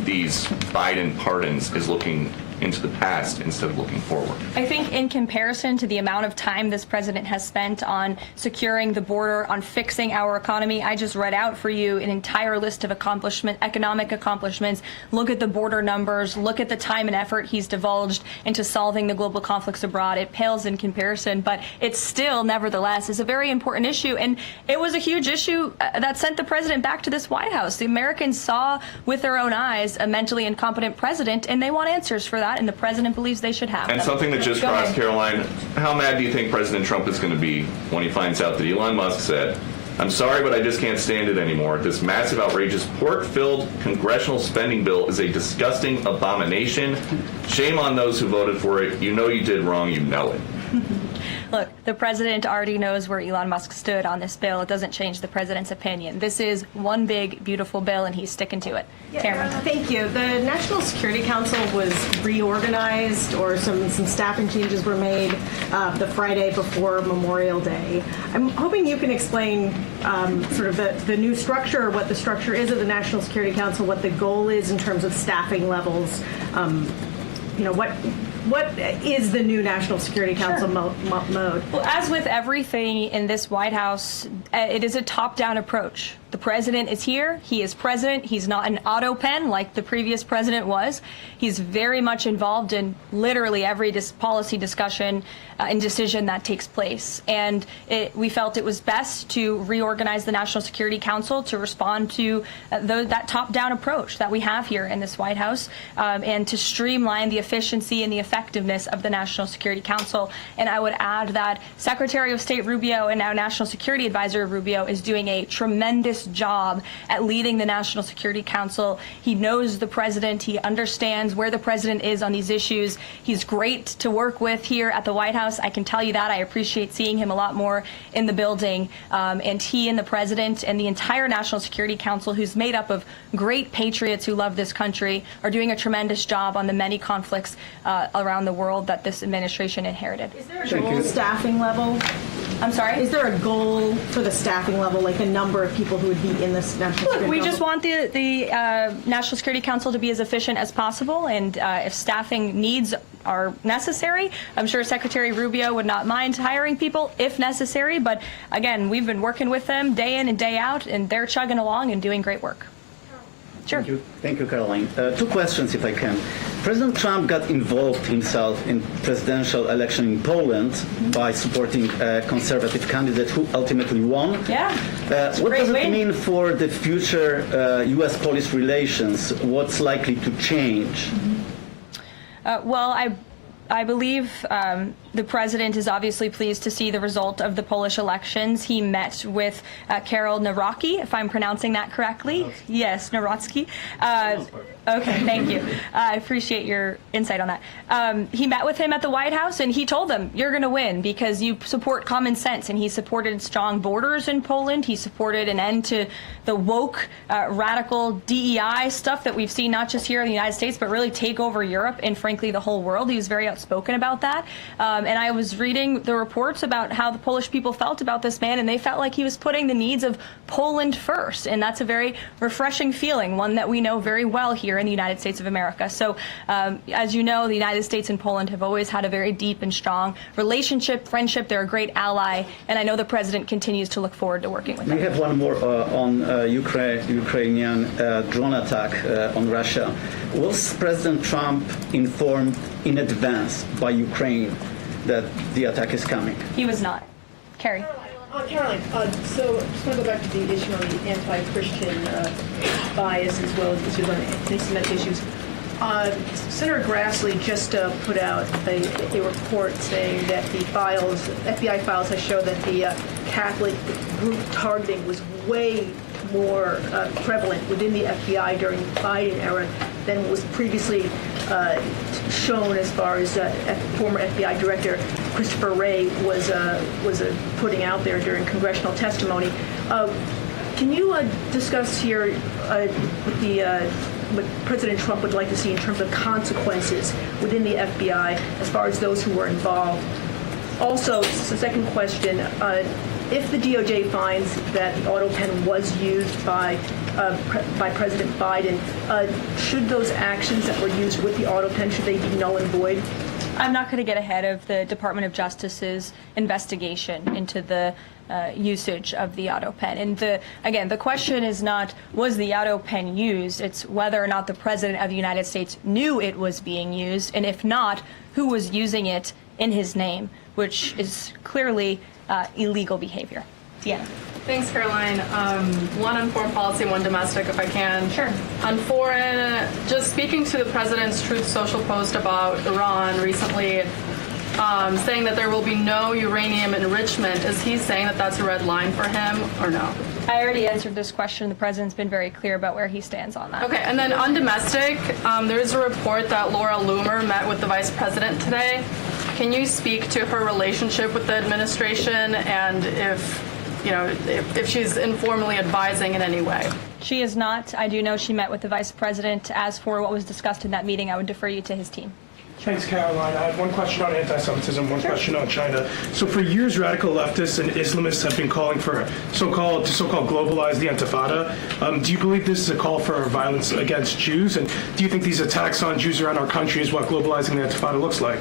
these Biden pardons is looking into the past instead of looking forward. I think in comparison to the amount of time this president has spent on securing the border, on fixing our economy, I just read out for you an entire list of economic accomplishments. Look at the border numbers, look at the time and effort he's divulged into solving the global conflicts abroad. It pales in comparison, but it still, nevertheless, is a very important issue. And it was a huge issue that sent the president back to this White House. The Americans saw with their own eyes a mentally incompetent president, and they want answers for that, and the president believes they should have And them. something that just Go crossed ahead. Caroline, how mad do you think President Trump is going to be when he finds out that Elon Musk said, "I'm sorry, but I just can't stand it anymore. This massive, outrageous, pork-filled congressional spending bill is a disgusting abomination. Shame on those who voted for it. You know you did wrong. You know it." Look, the president already knows where Elon Musk stood on this bill. It doesn't change the president's opinion. This is one big, beautiful bill, and he's sticking to it. Cameron. Thank you. The National Security Council was reorganized, or some staffing changes were made the Friday before Memorial Day. I'm hoping you can explain sort of the new structure, or what the structure is of the National Security Council, what the goal is in terms of staffing levels. What is the new National Security Council mode? Well, as with everything in this White House, it is a top-down approach. The president is here. He is president. He's not an auto pen like the previous president was. He's very much involved in literally every policy discussion and decision that takes place. And we felt it was best to reorganize the National Security Council to respond to that top-down approach that we have here in this White House, and to streamline the efficiency and the effectiveness of the National Security Council. And I would add that Secretary of State Rubio and now National Security Advisor Rubio is doing a tremendous job at leading the National Security Council. He knows the president. He understands where the president is on these issues. He's great to work with here at the White House. I can tell you that. I appreciate seeing him a lot more in the building. And he and the president and the entire National Security Council, who's made up of great patriots who love this country, are doing a tremendous job on the many conflicts around the world that this administration inherited. Is there a goal staffing level? I'm sorry? Is there a goal for the staffing level, like the number of people who would be in this National Security Look, we Council? just want the National Security Council to be as efficient as possible, and if staffing needs are necessary, I'm sure Secretary Rubio would not mind hiring people if necessary, but again, we've been working with them day in and day out, and they're chugging along and doing great work. Sure. Thank you, Karoline. Two questions, if I can. President Trump got involved himself in presidential election in Poland by supporting a conservative candidate who ultimately won. Yeah. What does it mean for the future U.S.-Polish relations? What's likely to change? Well, I believe the president is obviously pleased to see the result of the Polish elections. He met with Karol Nawrocki, if I'm pronouncing that correctly. Yes, Nawrocki. Okay, thank you. I appreciate your insight on that. He met with him at the White House, and he told them, you're going to win because you support common sense. And he supported strong borders in Poland. He supported an end to the woke, radical DEI stuff that we've seen not just here in the United States, but really take over Europe and, frankly, the whole world. He was very outspoken about that. And I was reading the reports about how the Polish people felt about this man, and they felt like he was putting the needs of Poland first. And that's a very refreshing feeling, one that we know very well here in the United States of America. So, as you know, the United States and Poland have always had a very deep and strong relationship, friendship. They're a great ally, and I know the president continues to look forward to working with them. We have one more on Ukrainian drone attack on Russia. Was President Trump informed in advance by Ukraine that the attack is coming? He was not. Carrie. Caroline, so just want to go back to the issue on the anti-Christian bias as well as issues on anti-Semitic issues. Senator Grassley just put out a report saying that the FBI files have shown that the Catholic group targeting was way more prevalent within the FBI during the Biden era than was previously shown, as far as former FBI Director Christopher Wray was putting out there during congressional testimony. Can you discuss here what President Trump would like to see in terms of consequences within the FBI as far as those who were involved? Also, the second question, if the DOJ finds that the auto pen was used by President Biden, should those actions that were used with the auto pen, should they be null and void? I'm not going to get ahead of the Department of Justice's investigation into the usage of the auto pen. And again, the question is not, was the auto pen used? It's whether or not the President of the United States knew it was being used, and if not, who was using it in his name, which is clearly illegal behavior. Deanna. Thanks, Caroline. One on foreign policy, one domestic, if I can. Sure. On foreign, just speaking to the president's Truth Social post about Iran recently, saying that there will be no uranium enrichment. Is he saying that that's a red line for him, or no? I already answered this question. The president's been very clear about where he stands on that. Okay, and then on domestic, there's a report that Laura Loomer met with the vice president today. Can you speak to her relationship with the administration and if she's informally advising in any way? She is not. I do know she met with the vice president. As for what was discussed in that meeting, I would defer you to his team. Thanks, Caroline. I have one question on anti-Semitism, one question on China. So for years, radical leftists and Islamists have been calling for to so-called globalize the Intifada. Do you believe this is a call for violence against Jews? And do you think these attacks on Jews around our country is what globalizing the Intifada looks like?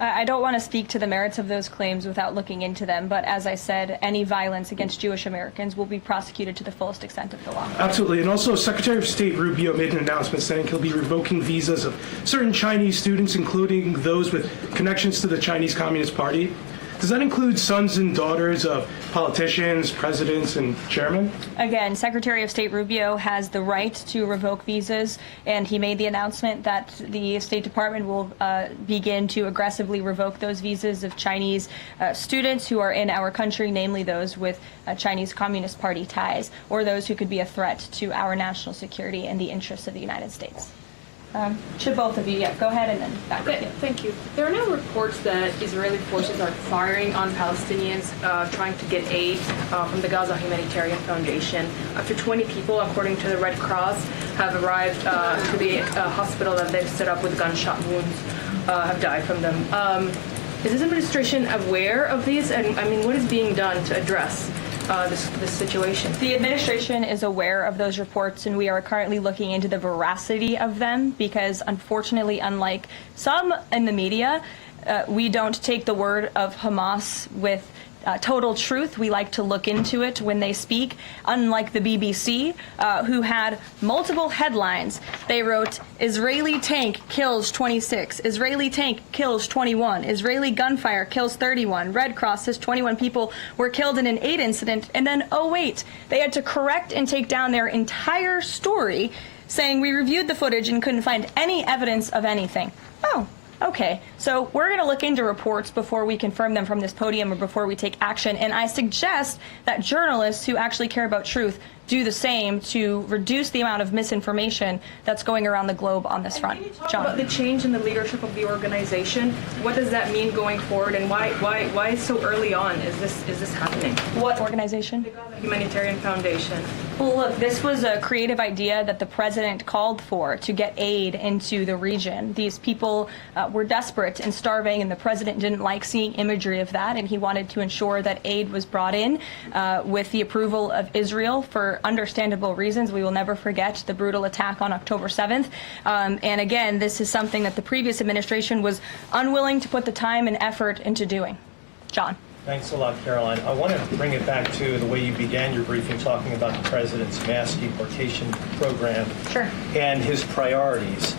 I don't want to speak to the merits of those claims without looking into them, but as I said, any violence against Jewish Americans will be prosecuted to the fullest extent of the law. Absolutely. And also, Secretary of State Rubio made an announcement saying he'll be revoking visas of certain Chinese students, including those with connections to the Chinese Communist Party. Does that include sons and daughters of politicians, presidents, and chairmen? Again, Secretary of State Rubio has the right to revoke visas, and he made the announcement that the State Department will begin to aggressively revoke those visas of Chinese students who are in our country, namely those with Chinese Communist Party ties, or those who could be a threat to our national security and the interests of the United States. Should both of you, go ahead and then back to you. Thank you. There are now reports that Israeli forces are firing on Palestinians trying to get aid from the Gaza Humanitarian Foundation. Up to 20 people, according to the Red Cross, have arrived to the hospital that they've set up with gunshot wounds, have died from them. Is this administration aware of these? And I mean, what is being done to address this situation? The administration is aware of those reports, and we are currently looking into the veracity of them because, unfortunately, unlike some in the media, we don't take the word of Hamas with total truth. We like to look into it when they speak. Unlike the BBC, who had multiple headlines, they wrote, Israeli tank kills 26, Israeli tank kills 21, Israeli gunfire kills 31, Red Cross says 21 people were killed in an aid incident, and then, oh wait, they had to correct and take down their entire story, saying we reviewed the footage and couldn't find any evidence of anything. Oh. Okay, so we're going to look into reports before we confirm them from this podium or before we take action, and I suggest that journalists who actually care about truth do the same to reduce the amount of misinformation that's going around the globe on this front. John. About the change in the leadership of the organization, what does that mean going forward, and why so early on is this happening? What organization? The Gaza Humanitarian Foundation. Well, look, this was a creative idea that the president called for to get aid into the region. These people were desperate and starving, and the president didn't like seeing imagery of that, and he wanted to ensure that aid was brought in with the approval of Israel for understandable reasons. We will never forget the brutal attack on October 7th. And again, this is something that the previous administration was unwilling to put the time and effort into doing. John. Thanks a lot, Caroline. I want to bring it back to the way you began your briefing, talking about the president's mass deportation program and his priorities.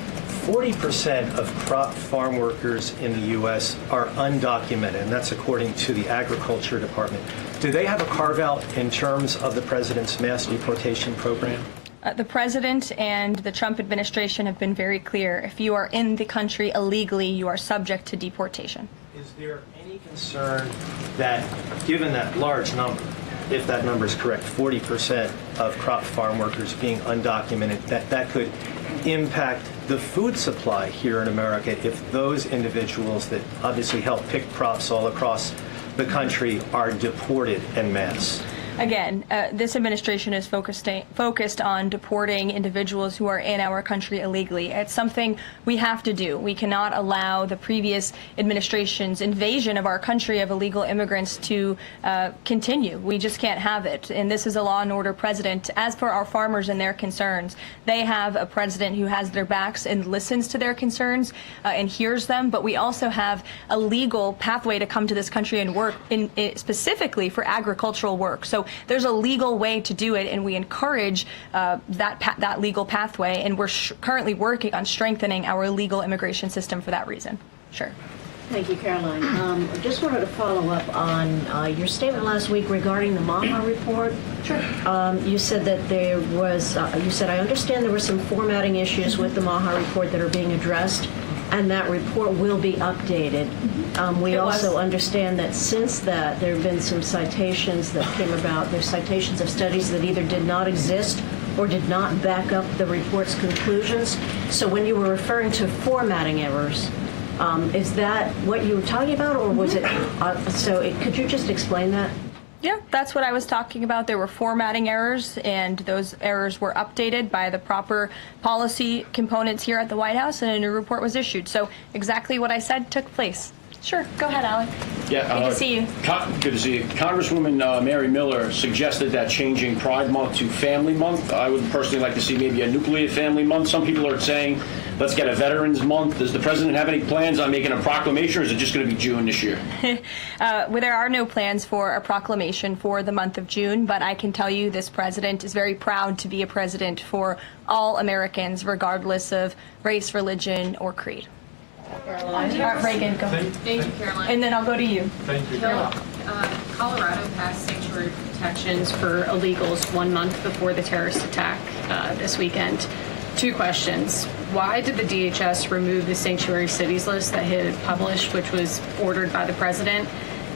40% of crop farm workers in the U.S. are undocumented, and that's according to the Agriculture Department. Do they have a carve-out in terms of the president's mass deportation program? The president and the Trump administration have been very clear. If you are in the country illegally, you are subject to deportation. Is there any concern that, given that large number, if that number is correct, 40% of crop farm workers being undocumented, that could impact the food supply here in America if those individuals that obviously help pick crops all across the country are deported en masse? Again, this administration is focused on deporting individuals who are in our country illegally. It's something we have to do. We cannot allow the previous administration's invasion of our country of illegal immigrants to continue. We just can't have it. And this is a law and order president. As for our farmers and their concerns, they have a president who has their backs and listens to their concerns and hears them. But we also have a legal pathway to come to this country and work specifically for agricultural work. So there's a legal way to do it, and we encourage that legal pathway, and we're currently working on strengthening our legal immigration system for that reason. Sure. Thank you, Caroline. I just wanted to follow up on your statement last week regarding the Maha report. Sure. You said that there was, you said, I understand there were some formatting issues with the Maha report that are being addressed, and that report will be updated. We also understand that since that, there have been some citations that came about. There's citations of studies that either did not exist or did not back up the report's conclusions. So when you were referring to formatting errors, is that what you were talking about, or was it, could you just explain that? Yeah, that's what I was talking about. There were formatting errors, and those errors were updated by the proper policy components here at the White House, and a new report was issued. So exactly what I said took place. Sure, go ahead, Alec. Yeah, good to see you. Good to see you. Congresswoman Mary Miller suggested that changing Pride Month to Family Month. I would personally like to see maybe a nuclear family month. Some people are saying, let's get a Veterans Month. Does the president have any plans on making a proclamation, or is it just going to be June this year? Well, there are no plans for a proclamation for the month of June, but I can tell you this president is very proud to be a president for all Americans, regardless of race, religion, or creed. Caroline. Reagan, go. Thank you, Caroline. And then I'll go to you. Thank you. Colorado passed sanctuary protections for illegals 1 month before the terrorist attack this weekend. 2 questions. Why did the DHS remove the sanctuary cities list that it had published, which was ordered by the president?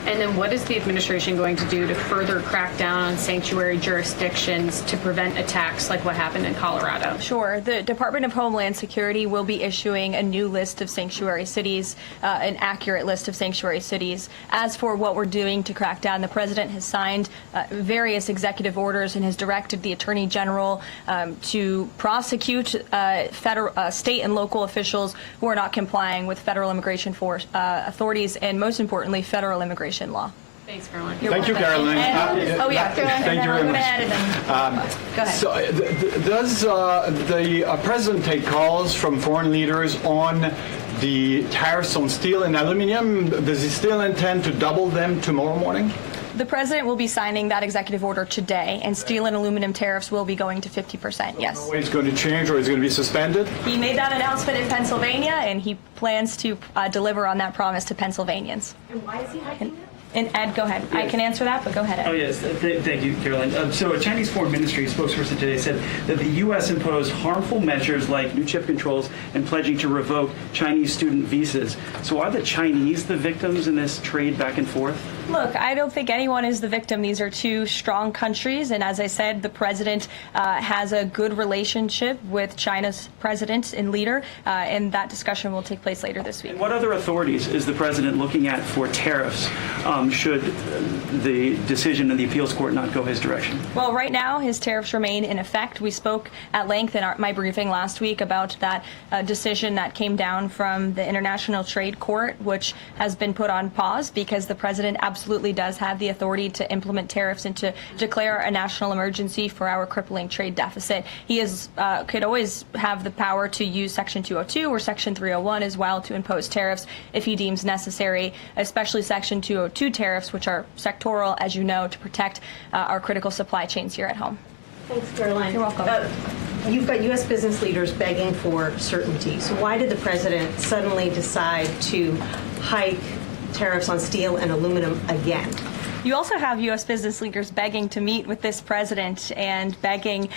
And then what is the administration going to do to further crack down on sanctuary jurisdictions to prevent attacks like what happened in Colorado? Sure. The Department of Homeland Security will be issuing a new list of sanctuary cities, an accurate list of sanctuary cities. As for what we're doing to crack down, the president has signed various executive orders and has directed the Attorney General to prosecute state and local officials who are not complying with federal immigration authorities and, most importantly, federal immigration law. Thanks, Caroline. Thank you, Caroline. Oh, yeah, go ahead. Thank you very much. Go ahead. So, does the president take calls from foreign leaders on the tariffs on steel and aluminum? Does he still intend to double them tomorrow morning? The president will be signing that executive order today, and steel and aluminum tariffs will be going to 50%, yes. No way it's going to change, or is it going to be suspended? He made that announcement in Pennsylvania, and he plans to deliver on that promise to Pennsylvanians. And why is he hiking that? And Ed, go ahead. I can answer that, but go ahead, Ed. Oh, yes. Thank you, Caroline. So a Chinese Foreign Ministry spokesperson today said that the U.S. imposed harmful measures like new chip controls and pledging to revoke Chinese student visas. So are the Chinese the victims in this trade back and forth? Look, I don't think anyone is the victim. These are 2 strong countries, and as I said, the president has a good relationship with China's president and leader, and that discussion will take place later this week. And what other authorities is the president looking at for tariffs should the decision of the appeals court not go his direction? Well, right now, his tariffs remain in effect. We spoke at length in my briefing last week about that decision that came down from the International Trade Court, which has been put on pause because the president absolutely does have the authority to implement tariffs and to declare a national emergency for our crippling trade deficit. He could always have the power to use Section 202 or Section 301 as well to impose tariffs if he deems necessary, especially Section 202 tariffs, which are sectoral, as you know, to protect our critical supply chains here at home. Thanks, Caroline. You're welcome. You've got U.S. business leaders begging for certainty. So why did the president suddenly decide to hike tariffs on steel and aluminum again? You also have U.S. business leaders begging to meet with this president and begging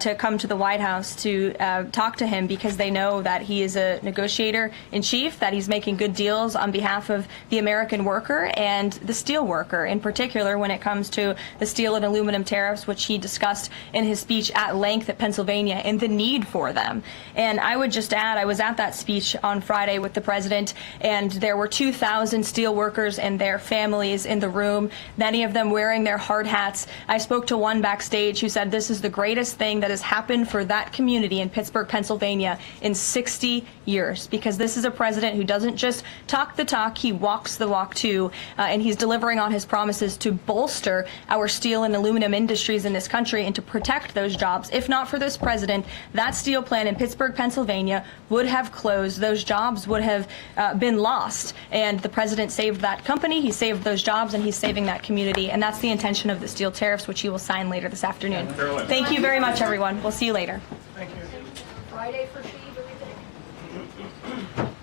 to come to the White House to talk to him because they know that he is a negotiator in chief, that he's making good deals on behalf of the American worker and the steel worker, in particular when it comes to the steel and aluminum tariffs, which he discussed in his speech at length at Pennsylvania, and the need for them. And I would just add, I was at that speech on Friday with the president, and there were 2,000 steel workers and their families in the room. many of them wearing their hard hats. I spoke to one backstage who said this is the greatest thing that has happened for that community in Pittsburgh, Pennsylvania in 60 years, because this is a president who doesn't just talk the talk, he walks the walk too, and he's delivering on his promises to bolster our steel and aluminum industries in this country and to protect those jobs. If not for this president, that steel plant in Pittsburgh, Pennsylvania would have closed. Those jobs would have been lost. And the president saved that company, he saved those jobs, and he's saving that community. And that's the intention of the steel tariffs, which he will sign later this afternoon. Thank you very much, everyone. We'll see you later. Thank you. Friday for Steve, everything.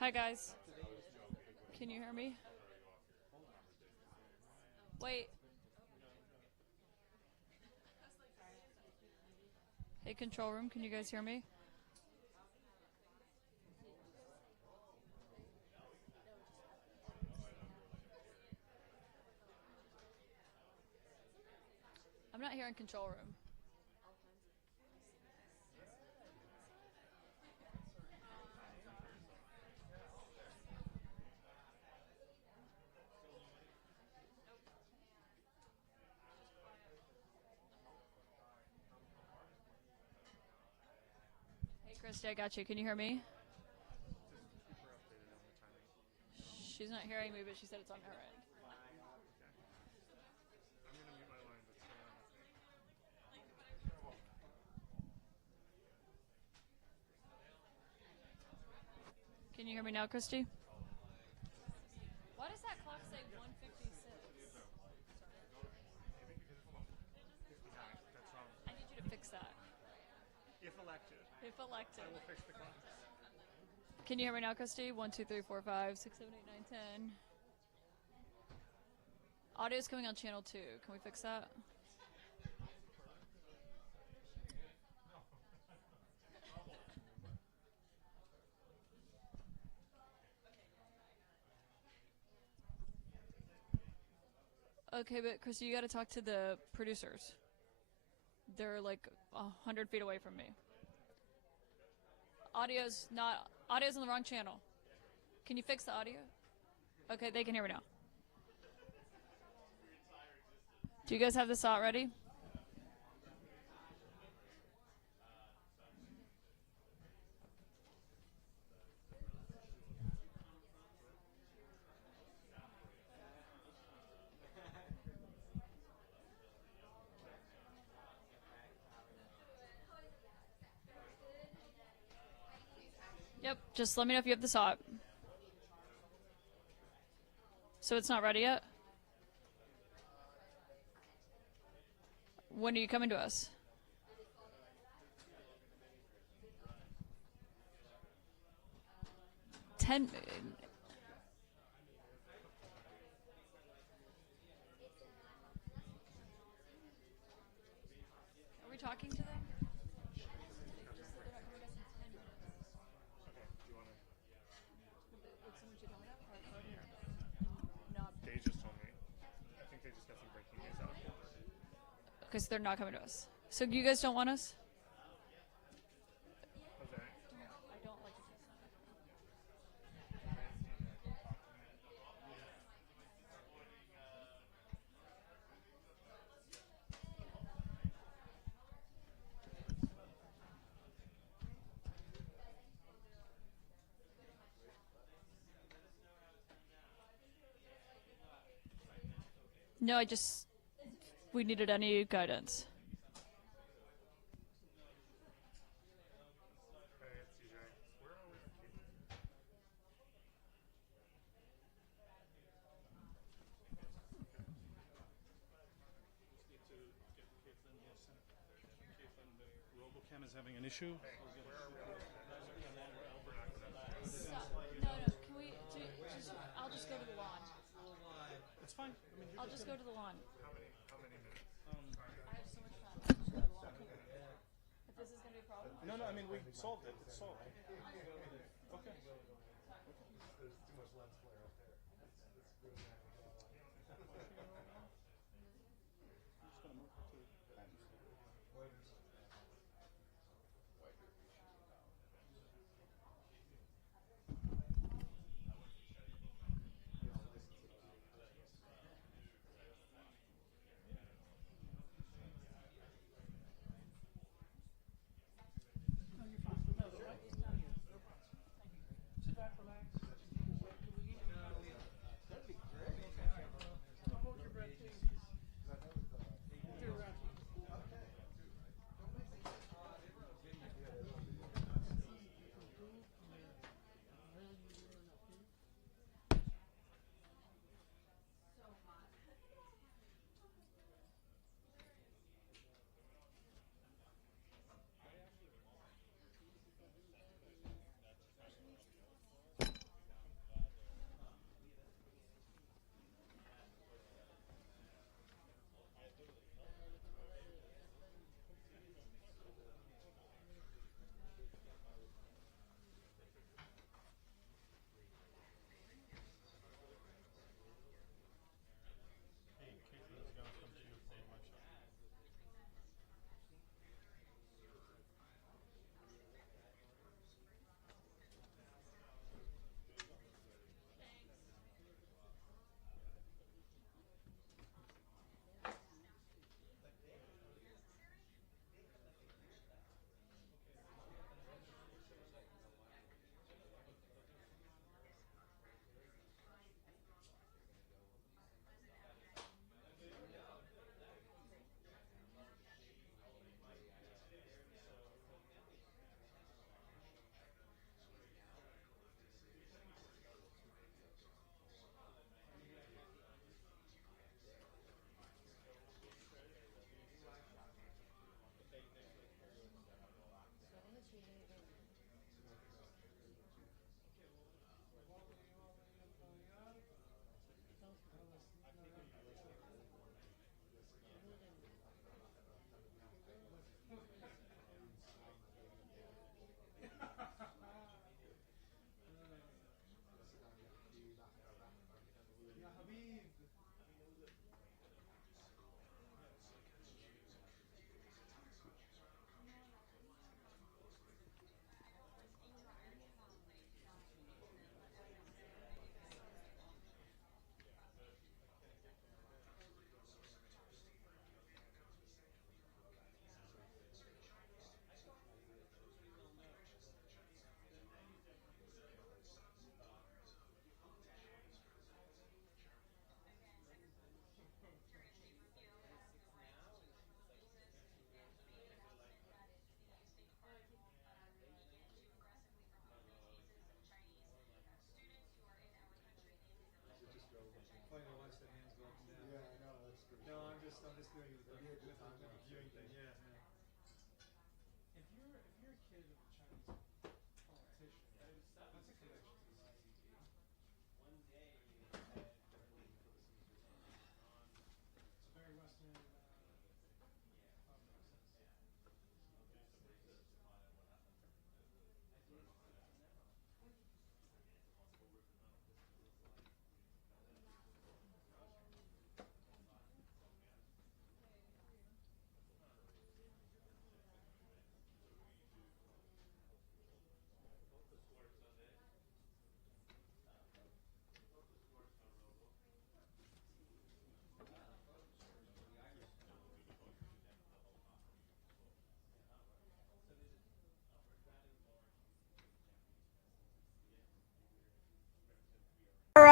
Hi, guys. Can you hear me? Wait. Hey, control room, can you guys hear me? I'm not hearing control room. Hey, Christy, I got you. Can you hear me? She's not hearing me, but she said it's on her end. Can you hear me now, Christy? Why does that clock say 156? I need you to fix that. If elected. If elected. I will fix the clock. Can you hear me now, Christy? 1, 2, 3, 4, 5, 6, 7, 8, 9, 10. Audio's coming on channel 2. Can we fix that? Okay, but Christy, you got to talk to the producers. They're like 100 feet away from me. Audio's on the wrong channel. Can you fix the audio? Okay, they can hear me now. Do you guys have this out ready? Yep, just let me know if you have the SOT. So it's not ready yet? When are you coming to us? Are we talking to them? They just told me. I think they just got some breaking news out. Because they're not coming to us. So you guys don't want us? Okay. I don't like to say No, we needed any guidance. Hey, it's CJ. Where are we? Just need to get Caitlin, yes. Caitlin, the RoboCam is having an issue. Hey, where are we? No, can we I'll just go to the lawn. It's fine. I mean, I'll just go to the lawn. How many minutes? I have so much time. I'll just go to the lawn. If this is going to be a problem? No, I mean, we solved it. It's solved. Okay. There's too much lens flare up there. It's really Just gonna move to.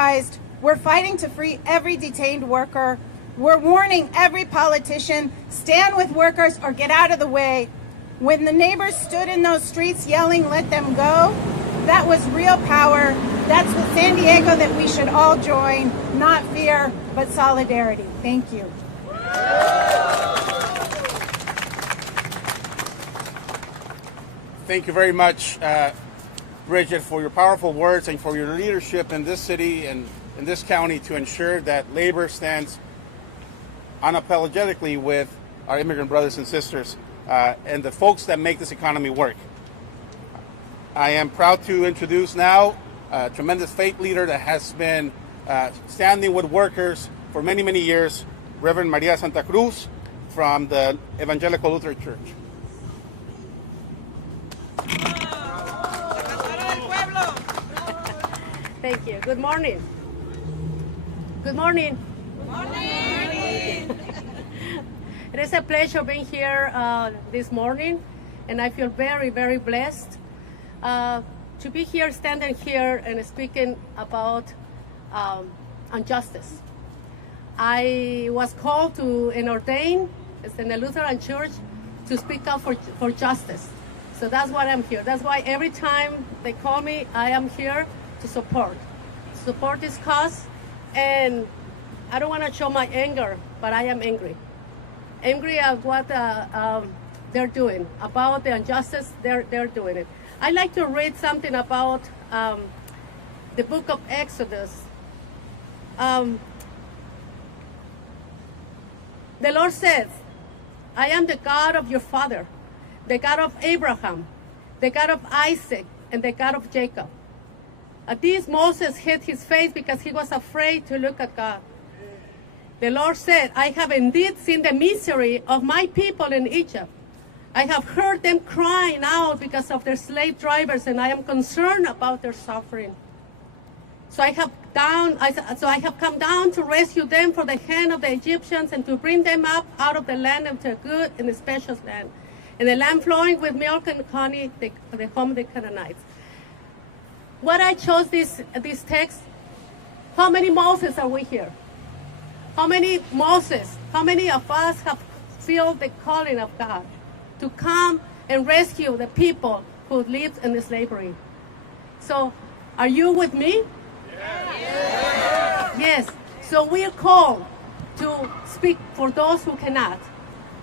mobilized. We're fighting to free every detained worker. We're warning every politician, stand with workers or get out of the way. When the neighbors stood in those streets yelling, let them go, that was real power. That's the San Diego that we should all join, not fear, but solidarity. Thank you. Thank you very much, Bridget, for your powerful words and for your leadership in this city and in this county to ensure that labor stands unapologetically with our immigrant brothers and sisters and the folks that make this economy work. I am proud to introduce now a tremendous faith leader that has been standing with workers for many, many years, Reverend Maria Santa Cruz from the Evangelical Lutheran Church. Thank you. Good morning. Good morning. Good morning. It is a pleasure being here this morning, and I feel very, very blessed to be here, standing here and speaking about injustice. I was called to and ordained in the Lutheran Church to speak up for justice. So that's why I'm here. That's why every time they call me, I am here to support this cause. And I don't want to show my anger, but I am angry. Angry at what they're doing, about the injustice they're doing it. I'd like to read something about the book of Exodus. The Lord says, I am the God of your father, the God of Abraham, the God of Isaac, and the God of Jacob. At this, Moses hid his face because he was afraid to look at God. The Lord said, I have indeed seen the misery of my people in Egypt. I have heard them crying out because of their slave drivers, and I am concerned about their suffering. So I have come down to rescue them from the hand of the Egyptians and to bring them up out of the land of the good and the spacious land, and the land flowing with milk and honey, the home of the Canaanites. What I chose this text, how many Moses are we here? How many Moses, how many of us have felt the calling of God to come and rescue the people who lived in slavery? So, are you with me? Yes. So we are called to speak for those who cannot.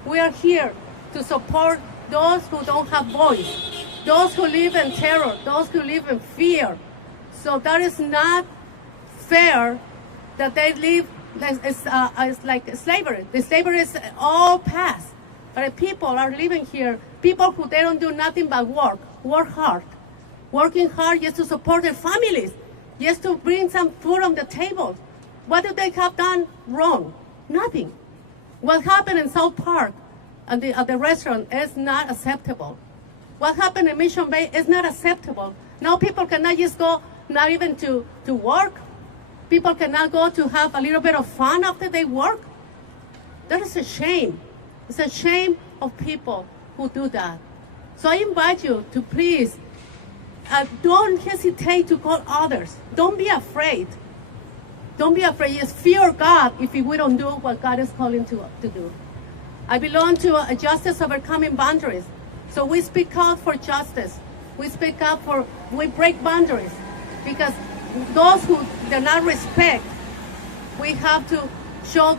We are here to support those who don't have voice, those who live in terror, those who live in fear. So that is not fair that they live as like slavery. The slavery is all past. But people are living here, people who they don't do nothing but work hard. Working hard just to support their families, just to bring some food on the table. What do they have done wrong? Nothing. What happened in South Park at the restaurant is not acceptable. What happened in Mission Bay is not acceptable. Now people cannot just go, not even to work. People cannot go to have a little bit of fun after they work. That is a shame. It's a shame of people who do that. So I invite you to please, don't hesitate to call others. Don't be afraid. Don't be afraid. Just fear God if we don't do what God is calling to do. I belong to a Justice Overcoming Boundaries. So we speak out for justice. We speak up we break boundaries. Because those who do not respect, we have to show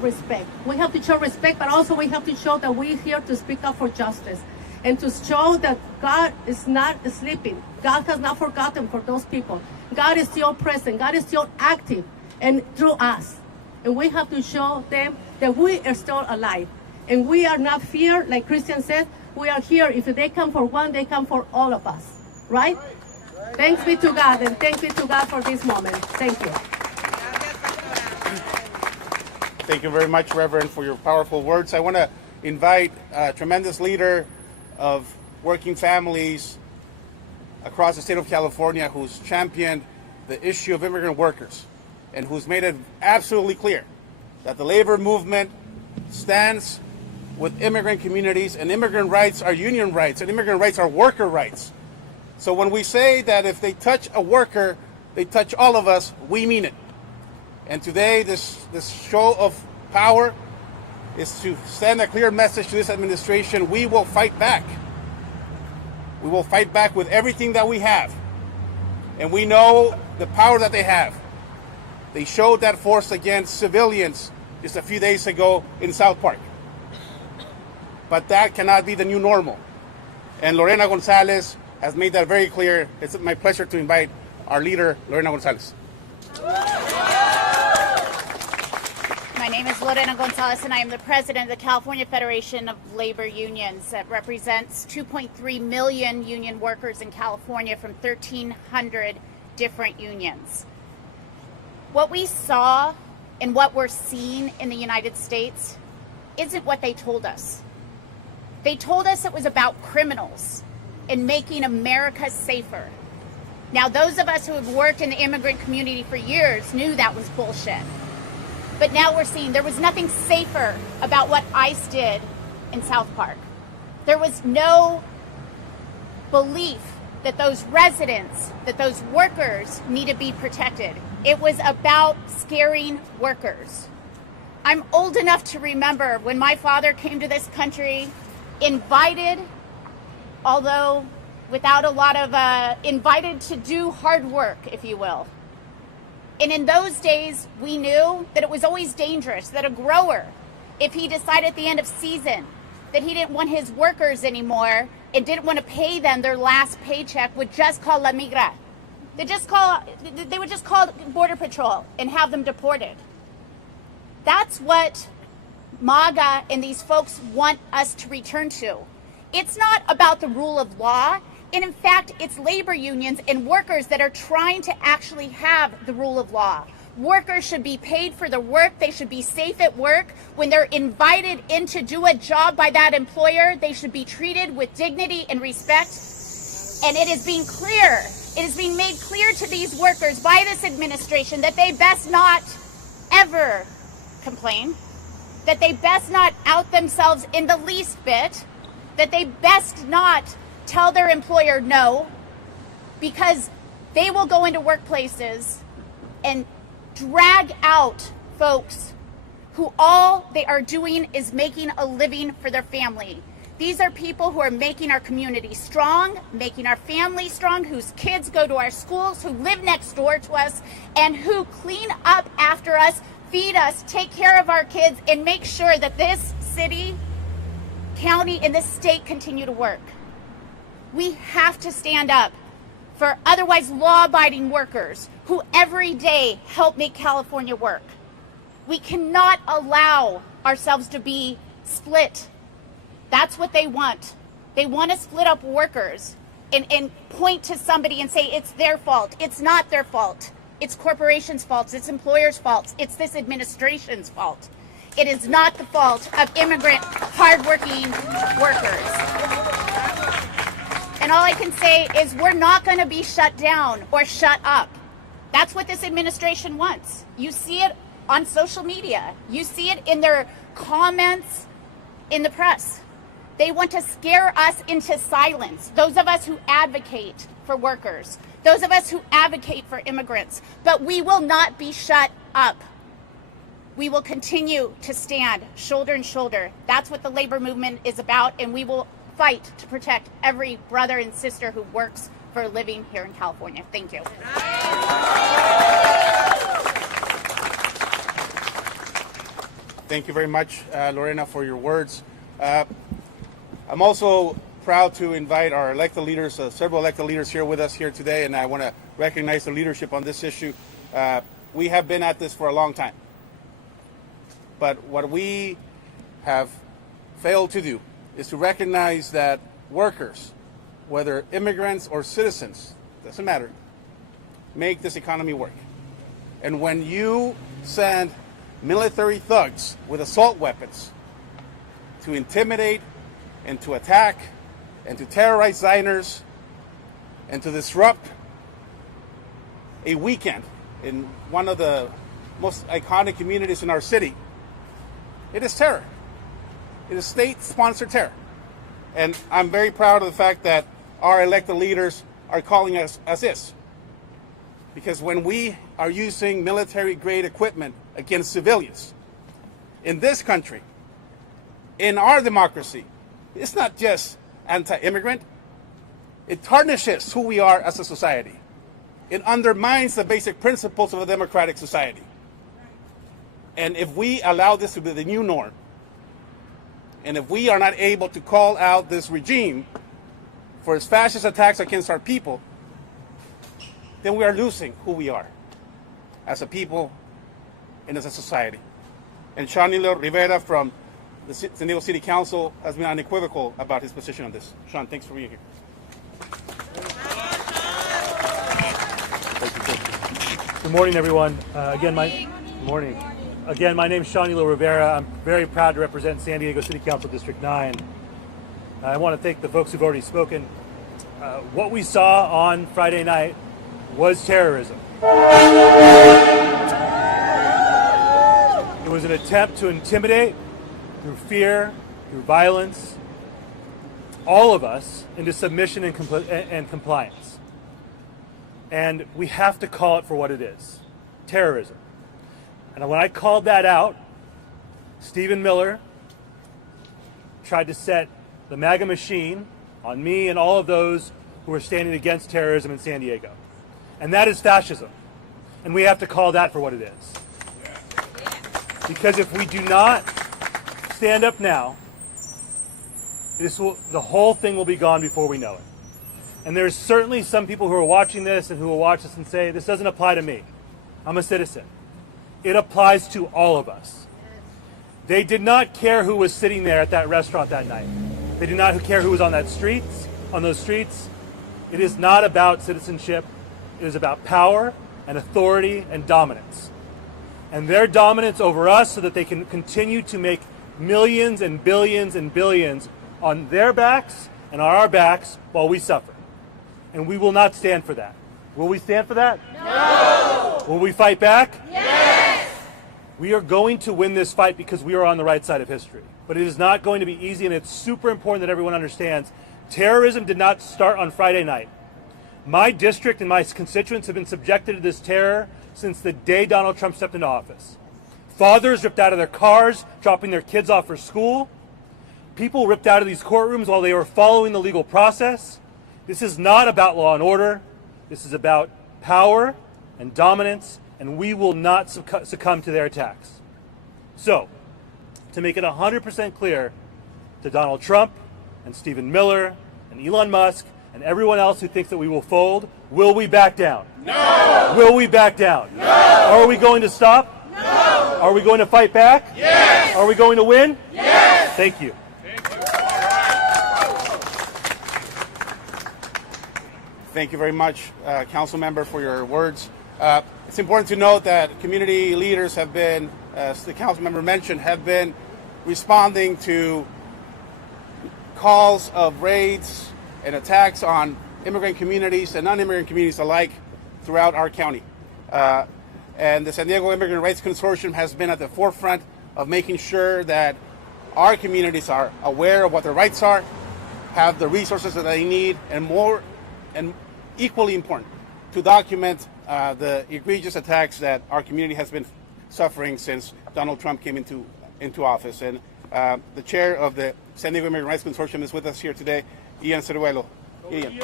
respect. We have to show respect, but also we have to show that we're here to speak up for justice. And to show that God is not sleeping. God has not forgotten for those people. God is still present. God is still active and through us. And we have to show them that we are still alive. And we are not fear, like Christian said. We are here. If they come for one, they come for all of us. Right? Thanks be to God, and thanks be to God for this moment. Thank you. Thank you very much, Reverend, for your powerful words. I want to invite a tremendous leader of working families across the state of California who's championed the issue of immigrant workers and who's made it absolutely clear that the labor movement stands with immigrant communities, and immigrant rights are union rights, and immigrant rights are worker rights. So when we say that if they touch a worker, they touch all of us, we mean it. And today, this show of power is to send a clear message to this administration. We will fight back. We will fight back with everything that we have. And we know the power that they have. They showed that force against civilians just a few days ago in South Park. But that cannot be the new normal. And Lorena Gonzalez has made that very clear. It's my pleasure to invite our leader, Lorena Gonzalez. My name is Lorena Gonzalez, and I am the president of the California Federation of Labor Unions that represents 2.3 million union workers in California from 1,300 different unions. What we saw and what we're seeing in the United States isn't what they told us. They told us it was about criminals and making America safer. Now, those of us who have worked in the immigrant community for years knew that was bullshit. But now we're seeing there was nothing safer about what ICE did in South Park. There was no belief that those residents, that those workers need to be protected. It was about scaring workers. I'm old enough to remember when my father came to this country, invited, although without a lot of, invited to do hard work, if you will. And in those days, we knew that it was always dangerous, that a grower, if he decided at the end of season that he didn't want his workers anymore and didn't want to pay them their last paycheck, would just call La Migra. They would just call Border Patrol and have them deported. That's what MAGA and these folks want us to return to. It's not about the rule of law. And in fact, it's labor unions and workers that are trying to actually have the rule of law. Workers should be paid for their work. They should be safe at work. When they're invited in to do a job by that employer, they should be treated with dignity and respect. And it is being clear, it is being made clear to these workers by this administration that they best not ever complain, that they best not out themselves in the least bit, that they best not tell their employer no, because they will go into workplaces and drag out folks who all they are doing is making a living for their family. These are people who are making our community strong, making our family strong, whose kids go to our schools, who live next door to us, and who clean up after us, feed us, take care of our kids, and make sure that this city, county, and this state continue to work. We have to stand up for otherwise law-abiding workers who every day help make California work. We cannot allow ourselves to be split. That's what they want. They want to split up workers and point to somebody and say it's their fault. It's not their fault. It's corporations' fault. It's employers' fault. It's this administration's fault. It is not the fault of immigrant, hardworking workers. And all I can say is we're not going to be shut down or shut up. That's what this administration wants. You see it on social media. You see it in their comments in the press. They want to scare us into silence, those of us who advocate for workers, those of us who advocate for immigrants. But we will not be shut up. We will continue to stand shoulder to shoulder. That's what the labor movement is about, and we will fight to protect every brother and sister who works for a living here in California. Thank you. Thank you very much, Lorena, for your words. I'm also proud to invite our elected leaders, several elected leaders here with us here today, and I want to recognize the leadership on this issue. We have been at this for a long time. But what we have failed to do is to recognize that workers, whether immigrants or citizens, doesn't matter, make this economy work. And when you send military thugs with assault weapons to intimidate and to attack and to terrorize diners and to disrupt a weekend in one of the most iconic communities in our city, it is terror. It is state-sponsored terror. And I'm very proud of the fact that our elected leaders are calling us as is. Because when we are using military-grade equipment against civilians in this country, in our democracy, it's not just anti-immigrant. It tarnishes who we are as a society. It undermines the basic principles of a democratic society. And if we allow this to be the new norm, and if we are not able to call out this regime for its fascist attacks against our people, then we are losing who we are as a people and as a society. And Shanilo Rivera from the San Diego City Council has been unequivocal about his position on this. Sean, thanks for being here. Good morning, everyone. Good morning. Again, my name is Shanilo Rivera. I'm very proud to represent San Diego City Council District 9. I want to thank the folks who've already spoken. What we saw on Friday night was terrorism. It was an attempt to intimidate, through fear, through violence, all of us into submission and compliance. And we have to call it for what it is, terrorism. And when I called that out, Stephen Miller tried to set the MAGA machine on me and all of those who are standing against terrorism in San Diego. And that is fascism. And we have to call that for what it is. Because if we do not stand up now, the whole thing will be gone before we know it. And there's certainly some people who are watching this and who will watch this and say, this doesn't apply to me. I'm a citizen. It applies to all of us. They did not care who was sitting there at that restaurant that night. They did not care who was on those streets. It is not about citizenship. It is about power and authority and dominance. And their dominance over us so that they can continue to make millions and billions on their backs and on our backs while we suffer. And we will not stand for that. Will we stand for that? No! Will we fight back? Yes! We are going to win this fight because we are on the right side of history. But it is not going to be easy, and it's super important that everyone understands terrorism did not start on Friday night. My district and my constituents have been subjected to this terror since the day Donald Trump stepped into office. Fathers ripped out of their cars, dropping their kids off for school. People ripped out of these courtrooms while they were following the legal process. This is not about law and order. This is about power and dominance, and we will not succumb to their attacks. So, to make it 100% clear to Donald Trump and Stephen Miller and Elon Musk and everyone else who thinks that we will fold, will we back down? No! Will we back down? No! Are we going to stop? No! Are we going to fight back? Yes! Are we going to win? Yes! Thank you. Thank you very much, Council Member, for your words. It's important to note that community leaders have been, as the Council Member mentioned, have been responding to calls of raids and attacks on immigrant communities and non-immigrant communities alike throughout our county. And the San Diego Immigrant Rights Consortium has been at the forefront of making sure that our communities are aware of what their rights are, have the resources that they need, and more, and equally important, to document the egregious attacks that our community has been suffering since Donald Trump came into office. And the chair of the San Diego Immigrant Rights Consortium is with us here today, Ian Ceruelo. Ian.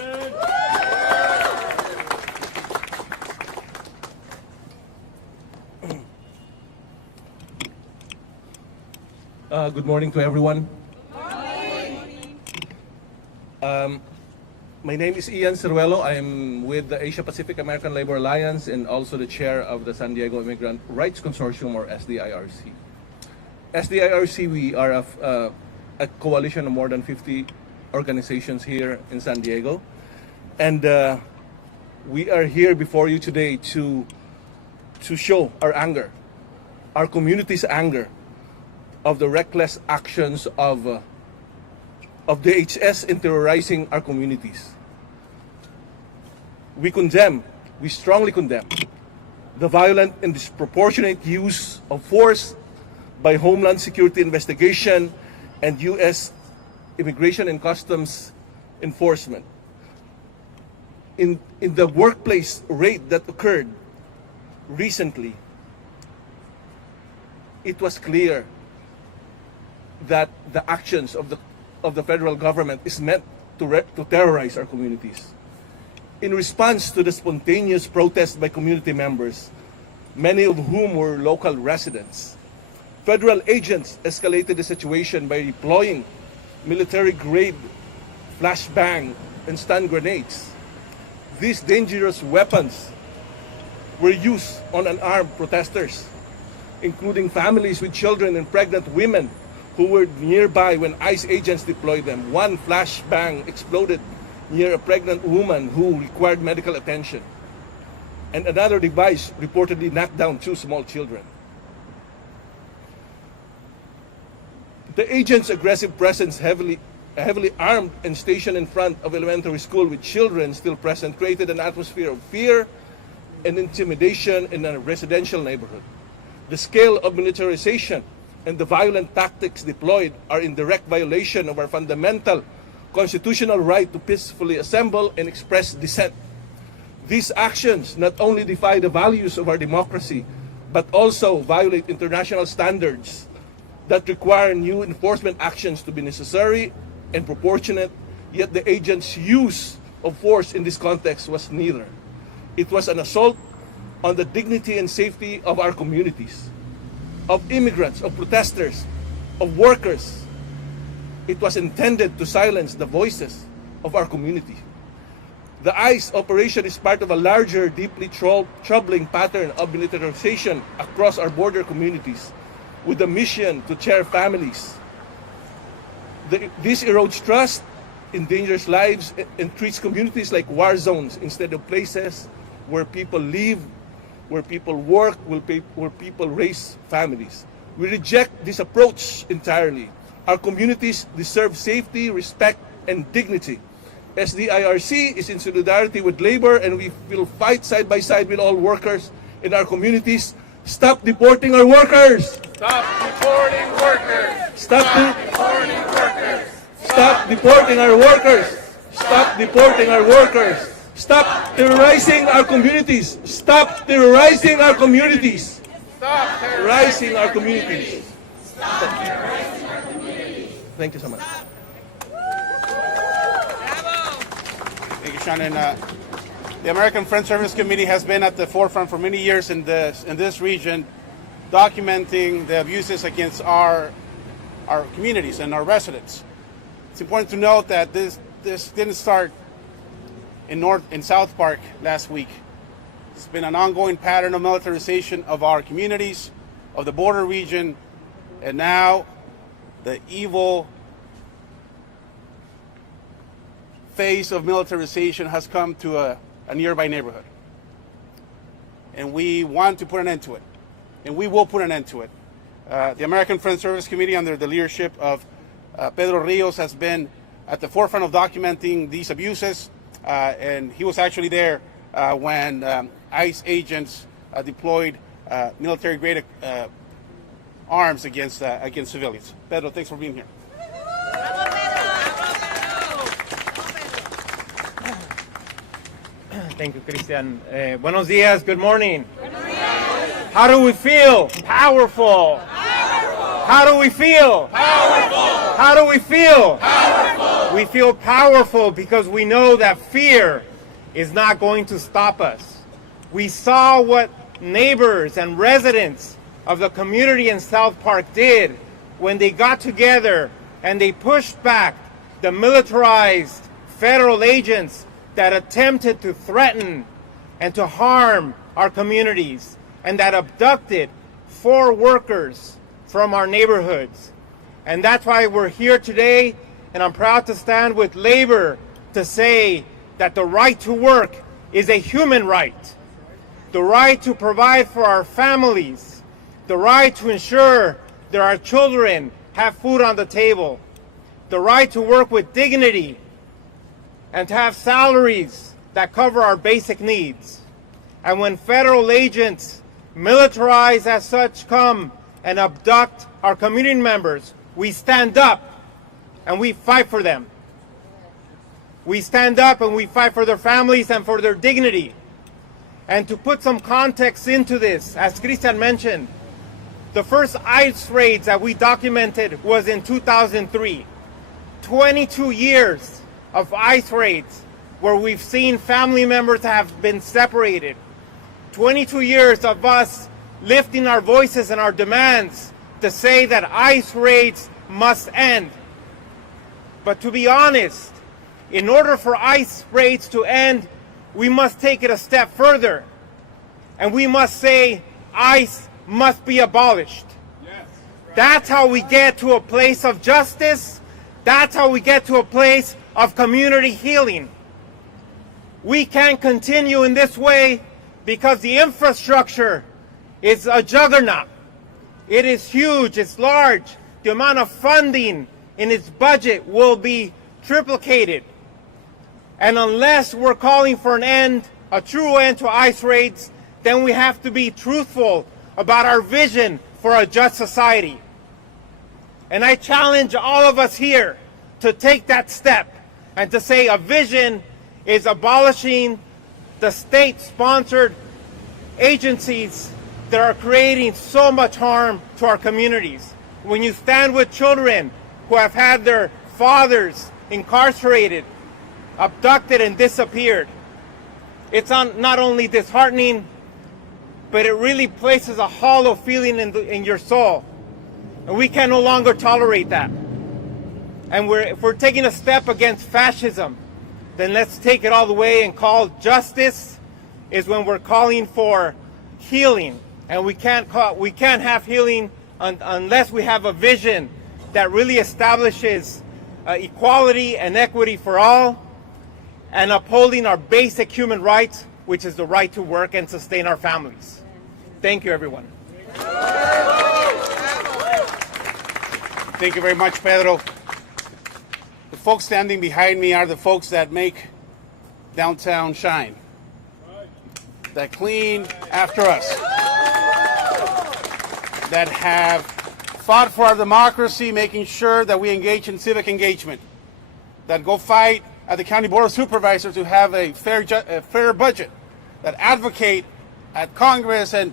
Good morning to everyone. My name is Ian Ceruelo. I'm with the Asia Pacific American Labor Alliance and also the chair of the San Diego Immigrant Rights Consortium, or SDIRC. SDIRC, we are a coalition of more than 50 organizations here in San Diego. And we are here before you today to show our anger, our community's anger of the reckless actions of DHS in terrorizing our communities. We strongly condemn the violent and disproportionate use of force by Homeland Security Investigation and U.S. Immigration and Customs Enforcement. in the workplace raid that occurred recently, it was clear that the actions of the federal government is meant to terrorize our communities. In response to the spontaneous protest by community members, many of whom were local residents, federal agents escalated the situation by deploying military-grade flashbang and stun grenades. These dangerous weapons were used on unarmed protesters, including families with children and pregnant women who were nearby when ICE agents deployed them. One flashbang exploded near a pregnant woman who required medical attention, and another device reportedly knocked down 2 small children. The agents' aggressive presence, heavily armed and stationed in front of elementary school with children still present, created an atmosphere of fear and intimidation in a residential neighborhood. The scale of militarization and the violent tactics deployed are in direct violation of our fundamental constitutional right to peacefully assemble and express dissent. These actions not only defy the values of our democracy, but also violate international standards that require new enforcement actions to be necessary and proportionate, yet the agents' use of force in this context was neither. It was an assault on the dignity and safety of our communities, of immigrants, of protesters, of workers. It was intended to silence the voices of our community. The ICE operation is part of a larger, deeply troubling pattern of militarization across our border communities, with a mission to tear families. This erodes trust, endangers lives, and treats communities like war zones instead of places where people live, where people work, where people raise families. We reject this approach entirely. Our communities deserve safety, respect, and dignity. SDIRC is in solidarity with labor, and we will fight side by side with all workers in our communities. Stop deporting our workers! Stop deporting workers! Stop deporting workers! Stop deporting our workers! Stop deporting our workers! Stop terrorizing our communities! Stop terrorizing our communities! Stop Terrorizing our communities! Stop terrorizing our communities! Thank you so much. Thank you, Sean. And the American Friends Service Committee has been at the forefront for many years in this region, documenting the abuses against our communities and our residents. It's important to note that this didn't start in South Park last week. It's been an ongoing pattern of militarization of our communities, of the border region, and now the evil phase of militarization has come to a nearby neighborhood. And we want to put an end to it. And we will put an end to it. The American Friends Service Committee, under the leadership of Pedro Rios, has been at the forefront of documenting these abuses. And he was actually there when ICE agents deployed military-grade arms against civilians. Pedro, thanks for being here. Thank you, Christian. Buenos dias, good morning. How do we feel? Powerful. How do we feel? Powerful. How do we feel? Powerful. We feel powerful because we know that fear is not going to stop us. We saw what neighbors and residents of the community in South Park did when they got together and they pushed back the militarized federal agents that attempted to threaten and to harm our communities and that abducted 4 workers from our neighborhoods. And that's why we're here today, and I'm proud to stand with labor to say that the right to work is a human right. The right to provide for our families, the right to ensure that our children have food on the table, the right to work with dignity, and to have salaries that cover our basic needs. And when federal agents, militarized as such, come and abduct our community members, we stand up and we fight for them. We stand up and we fight for their families and for their dignity. And to put some context into this, as Christian mentioned, the first ICE raids that we documented was in 2003. 22 years of ICE raids where we've seen family members have been separated. 22 years of us lifting our voices and our demands to say that ICE raids must end. But to be honest, in order for ICE raids to end, we must take it a step further. And we must say ICE must be abolished. That's how we get to a place of justice. That's how we get to a place of community healing. We can't continue in this way because the infrastructure is a juggernaut. It is huge, it's large. The amount of funding in its budget will be triplicated. And unless we're calling for an end, a true end to ICE raids, then we have to be truthful about our vision for a just society. And I challenge all of us here to take that step and to say a vision is abolishing the state-sponsored agencies that are creating so much harm to our communities. When you stand with children who have had their fathers incarcerated, abducted, and disappeared, it's not only disheartening, but it really places a hollow feeling in your soul. And we can no longer tolerate that. And if we're taking a step against fascism, then let's take it all the way and call justice is when we're calling for healing. And we can't have healing unless we have a vision that really establishes equality and equity for all and upholding our basic human rights, which is the right to work and sustain our families. Thank you, everyone. Thank you very much, Pedro. The folks standing behind me are the folks that make downtown shine, that clean after us, that have fought for our democracy, making sure that we engage in civic engagement, that go fight at the County Board of Supervisors to have a fair budget, that advocate at Congress and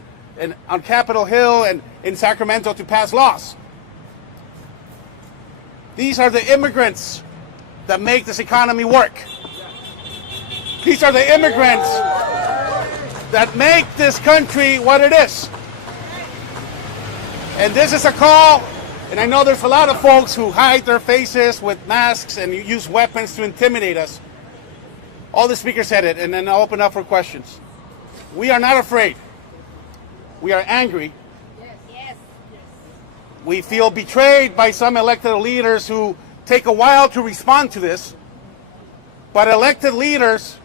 on Capitol Hill and in Sacramento to pass laws. These are the immigrants that make this economy work. These are the immigrants that make this country what it is. And this is a call, and I know there's a lot of folks who hide their faces with masks and use weapons to intimidate us. All the speakers said it, and then I'll open up for questions. We are not afraid. We are angry. We feel betrayed by some elected leaders who take a while to respond to this. But elected leaders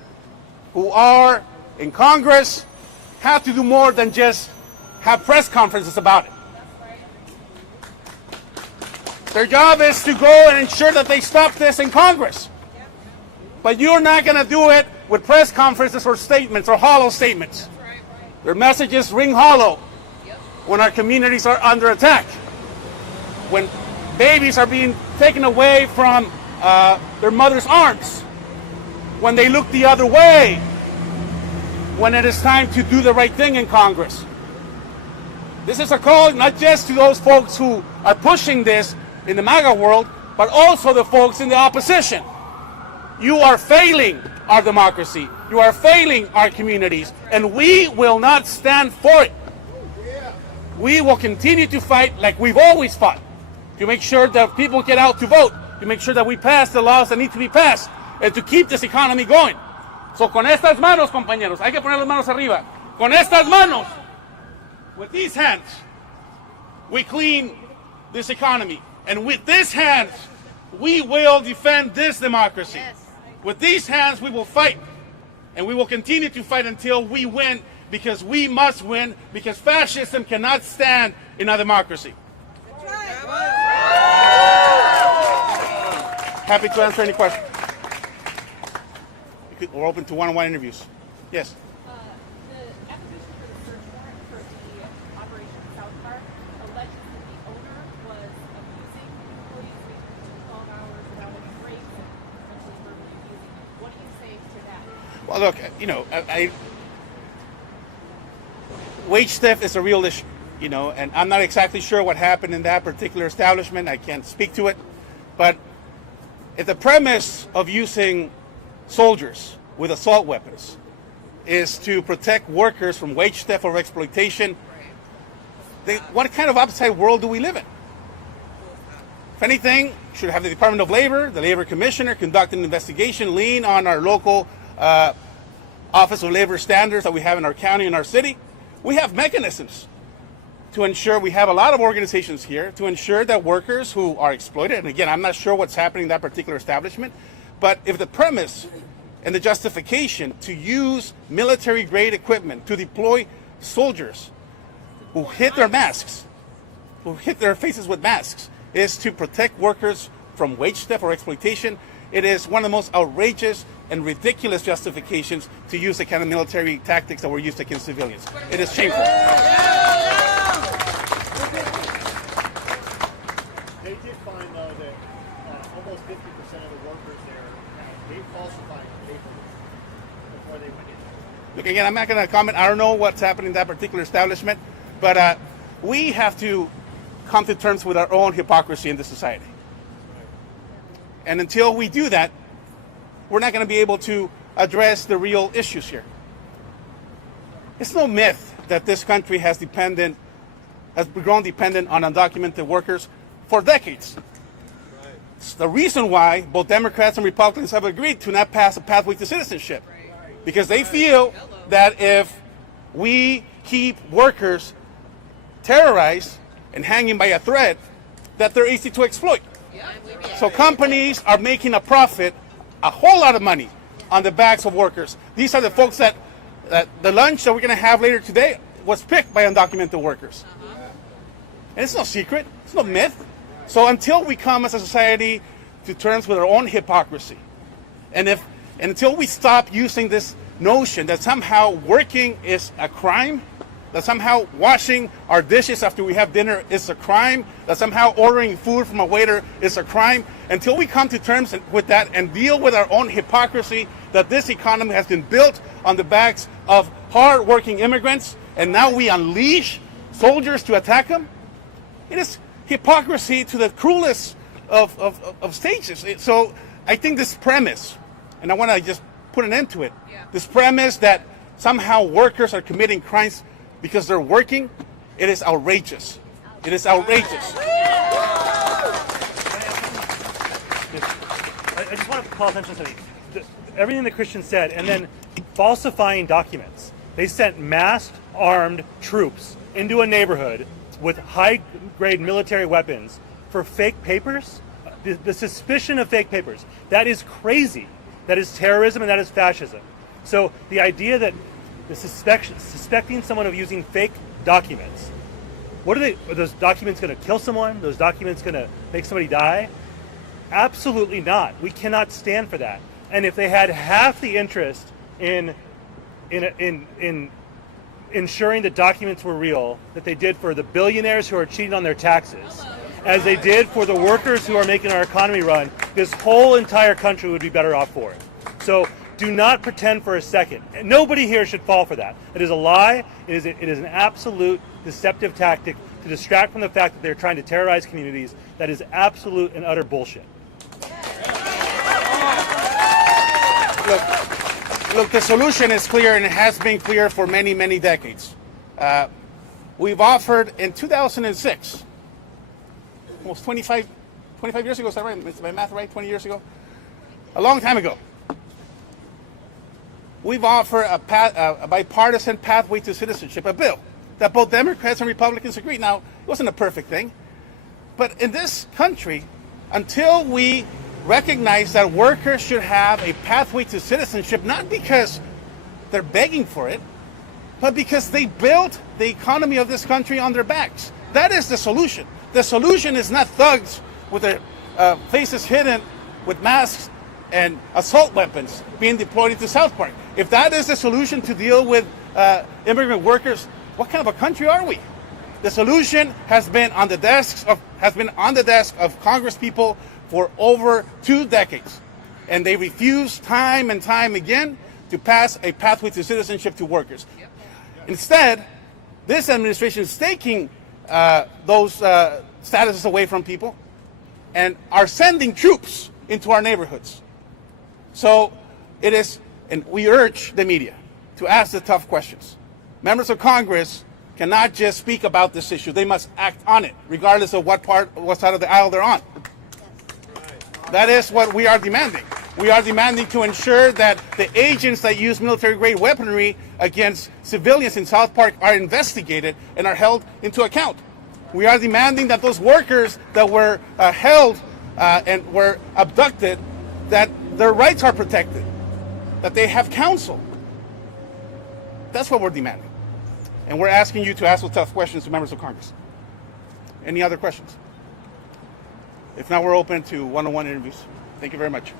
who are in Congress have to do more than just have press conferences about it. Their job is to go and ensure that they stop this in Congress. But you're not going to do it with press conferences or statements or hollow statements. Their messages ring hollow when our communities are under attack. When babies are being taken away from their mother's arms, when they look the other way, when it is time to do the right thing in Congress. This is a call not just to those folks who are pushing this in the MAGA world, but also the folks in the opposition. You are failing our democracy. You are failing our communities, and we will not stand for it. We will continue to fight like we've always fought, to make sure that people get out to vote, to make sure that we pass the laws that need to be passed, and to keep this economy going. So con estas manos, compañeros, hay que poner las manos arriba. Con estas manos, with these hands, we clean this economy. And with these hands, we will defend this democracy. Yes. With these hands, we will fight. And we will continue to fight until we win, because we must win, because fascism cannot stand in our democracy. Happy to answer any questions. We're open to one-on-one interviews. Yes. The application for the search warrant for the Operation South Park alleges that the owner was abusing employees between 12 hours without any breaks and essentially verbally abusing them. Well, look, wage theft is a real issue, and I'm not exactly sure what happened in that particular establishment. I can't speak to it. But if the premise of using soldiers with assault weapons is to protect workers from wage theft or exploitation, then what kind of outside world do we live in? If anything, should have the Department of Labor, the Labor Commissioner, conduct an investigation, lean on our local Office of Labor Standards that we have in our county and our city. We have mechanisms to ensure, we have a lot of organizations here to ensure that workers who are exploited, and again, I'm not sure what's happening in that particular establishment, but if the premise and the justification to use military-grade equipment to deploy soldiers who hit their masks, who hit their faces with masks, is to protect workers from wage theft or exploitation, it is one of the most outrageous and ridiculous justifications to use the kind of military tactics that were used against civilians. It is shameful. They did find, though, that almost 50% of the workers there, they falsified paperwork before they went in. Look, again, I'm not going to comment. I don't know what's happening in that particular establishment, but we have to come to terms with our own hypocrisy in this society. And until we do that, we're not going to be able to address the real issues here. It's no myth that this country has grown dependent on undocumented workers for decades. It's the reason why both Democrats and Republicans have agreed to not pass a pathway to citizenship. Because they feel that if we keep workers terrorized and hanging by a thread, that they're easy to exploit. So companies are making a profit, a whole lot of money, on the backs of workers. These are the folks that the lunch that we're going to have later today was picked by undocumented workers. And it's no secret, it's no myth. So until we come as a society to terms with our own hypocrisy, and until we stop using this notion that somehow working is a crime, that somehow washing our dishes after we have dinner is a crime, that somehow ordering food from a waiter is a crime, until we come to terms with that and deal with our own hypocrisy that this economy has been built on the backs of hard-working immigrants, and now we unleash soldiers to attack them, it is hypocrisy to the cruelest of stages. So I think this premise, and I want to just put an end to it, this premise that somehow workers are committing crimes because they're working, it is outrageous. It is outrageous. I just want to call attention to something. Everything the Christian said, and then falsifying documents. They sent masked, armed troops into a neighborhood with high-grade military weapons for fake papers. The suspicion of fake papers. That is crazy. That is terrorism and that is fascism. So the idea that suspecting someone of using fake documents, are those documents going to kill someone? Are those documents going to make somebody die? Absolutely not. We cannot stand for that. And if they had half the interest in ensuring the documents were real that they did for the billionaires who are cheating on their taxes, as they did for the workers who are making our economy run, this whole entire country would be better off for it. So do not pretend for a second. Nobody here should fall for that. It is a lie. It is an absolute deceptive tactic to distract from the fact that they're trying to terrorize communities. That is absolute and utter bullshit. Look, the solution is clear, and it has been clear for many, many decades. We've offered in 2006, almost 25 years ago, is that right? Is my math right? 20 years ago? A long time ago. We've offered a bipartisan pathway to citizenship, a bill that both Democrats and Republicans agreed. Now, it wasn't a perfect thing, but in this country, until we recognize that workers should have a pathway to citizenship, not because they're begging for it, but because they built the economy of this country on their backs. That is the solution. The solution is not thugs with their faces hidden with masks and assault weapons being deployed into South Park. If that is the solution to deal with immigrant workers, what kind of a country are we? The solution has been on the desk of Congress people for over 2 decades, and they refuse time and time again to pass a pathway to citizenship to workers. Instead, this administration is taking those statuses away from people and are sending troops into our neighborhoods. So it is, and we urge the media to ask the tough questions. Members of Congress cannot just speak about this issue. They must act on it, regardless of what side of the aisle they're on. That is what we are demanding. We are demanding to ensure that the agents that use military-grade weaponry against civilians in South Park are investigated and are held into account. We are demanding that those workers that were held and were abducted, that their rights are protected, that they have counsel. That's what we're demanding. And we're asking you to ask those tough questions to members of Congress. Any other questions? If not, we're open to one-on-one interviews. Thank you very much.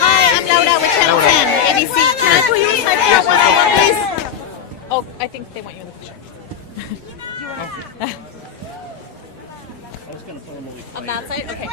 Hi, I'm Laura with Channel 10, ABC. Can I put you inside for one-on-one, please? Oh, I think they want you in the picture. On that side? Okay.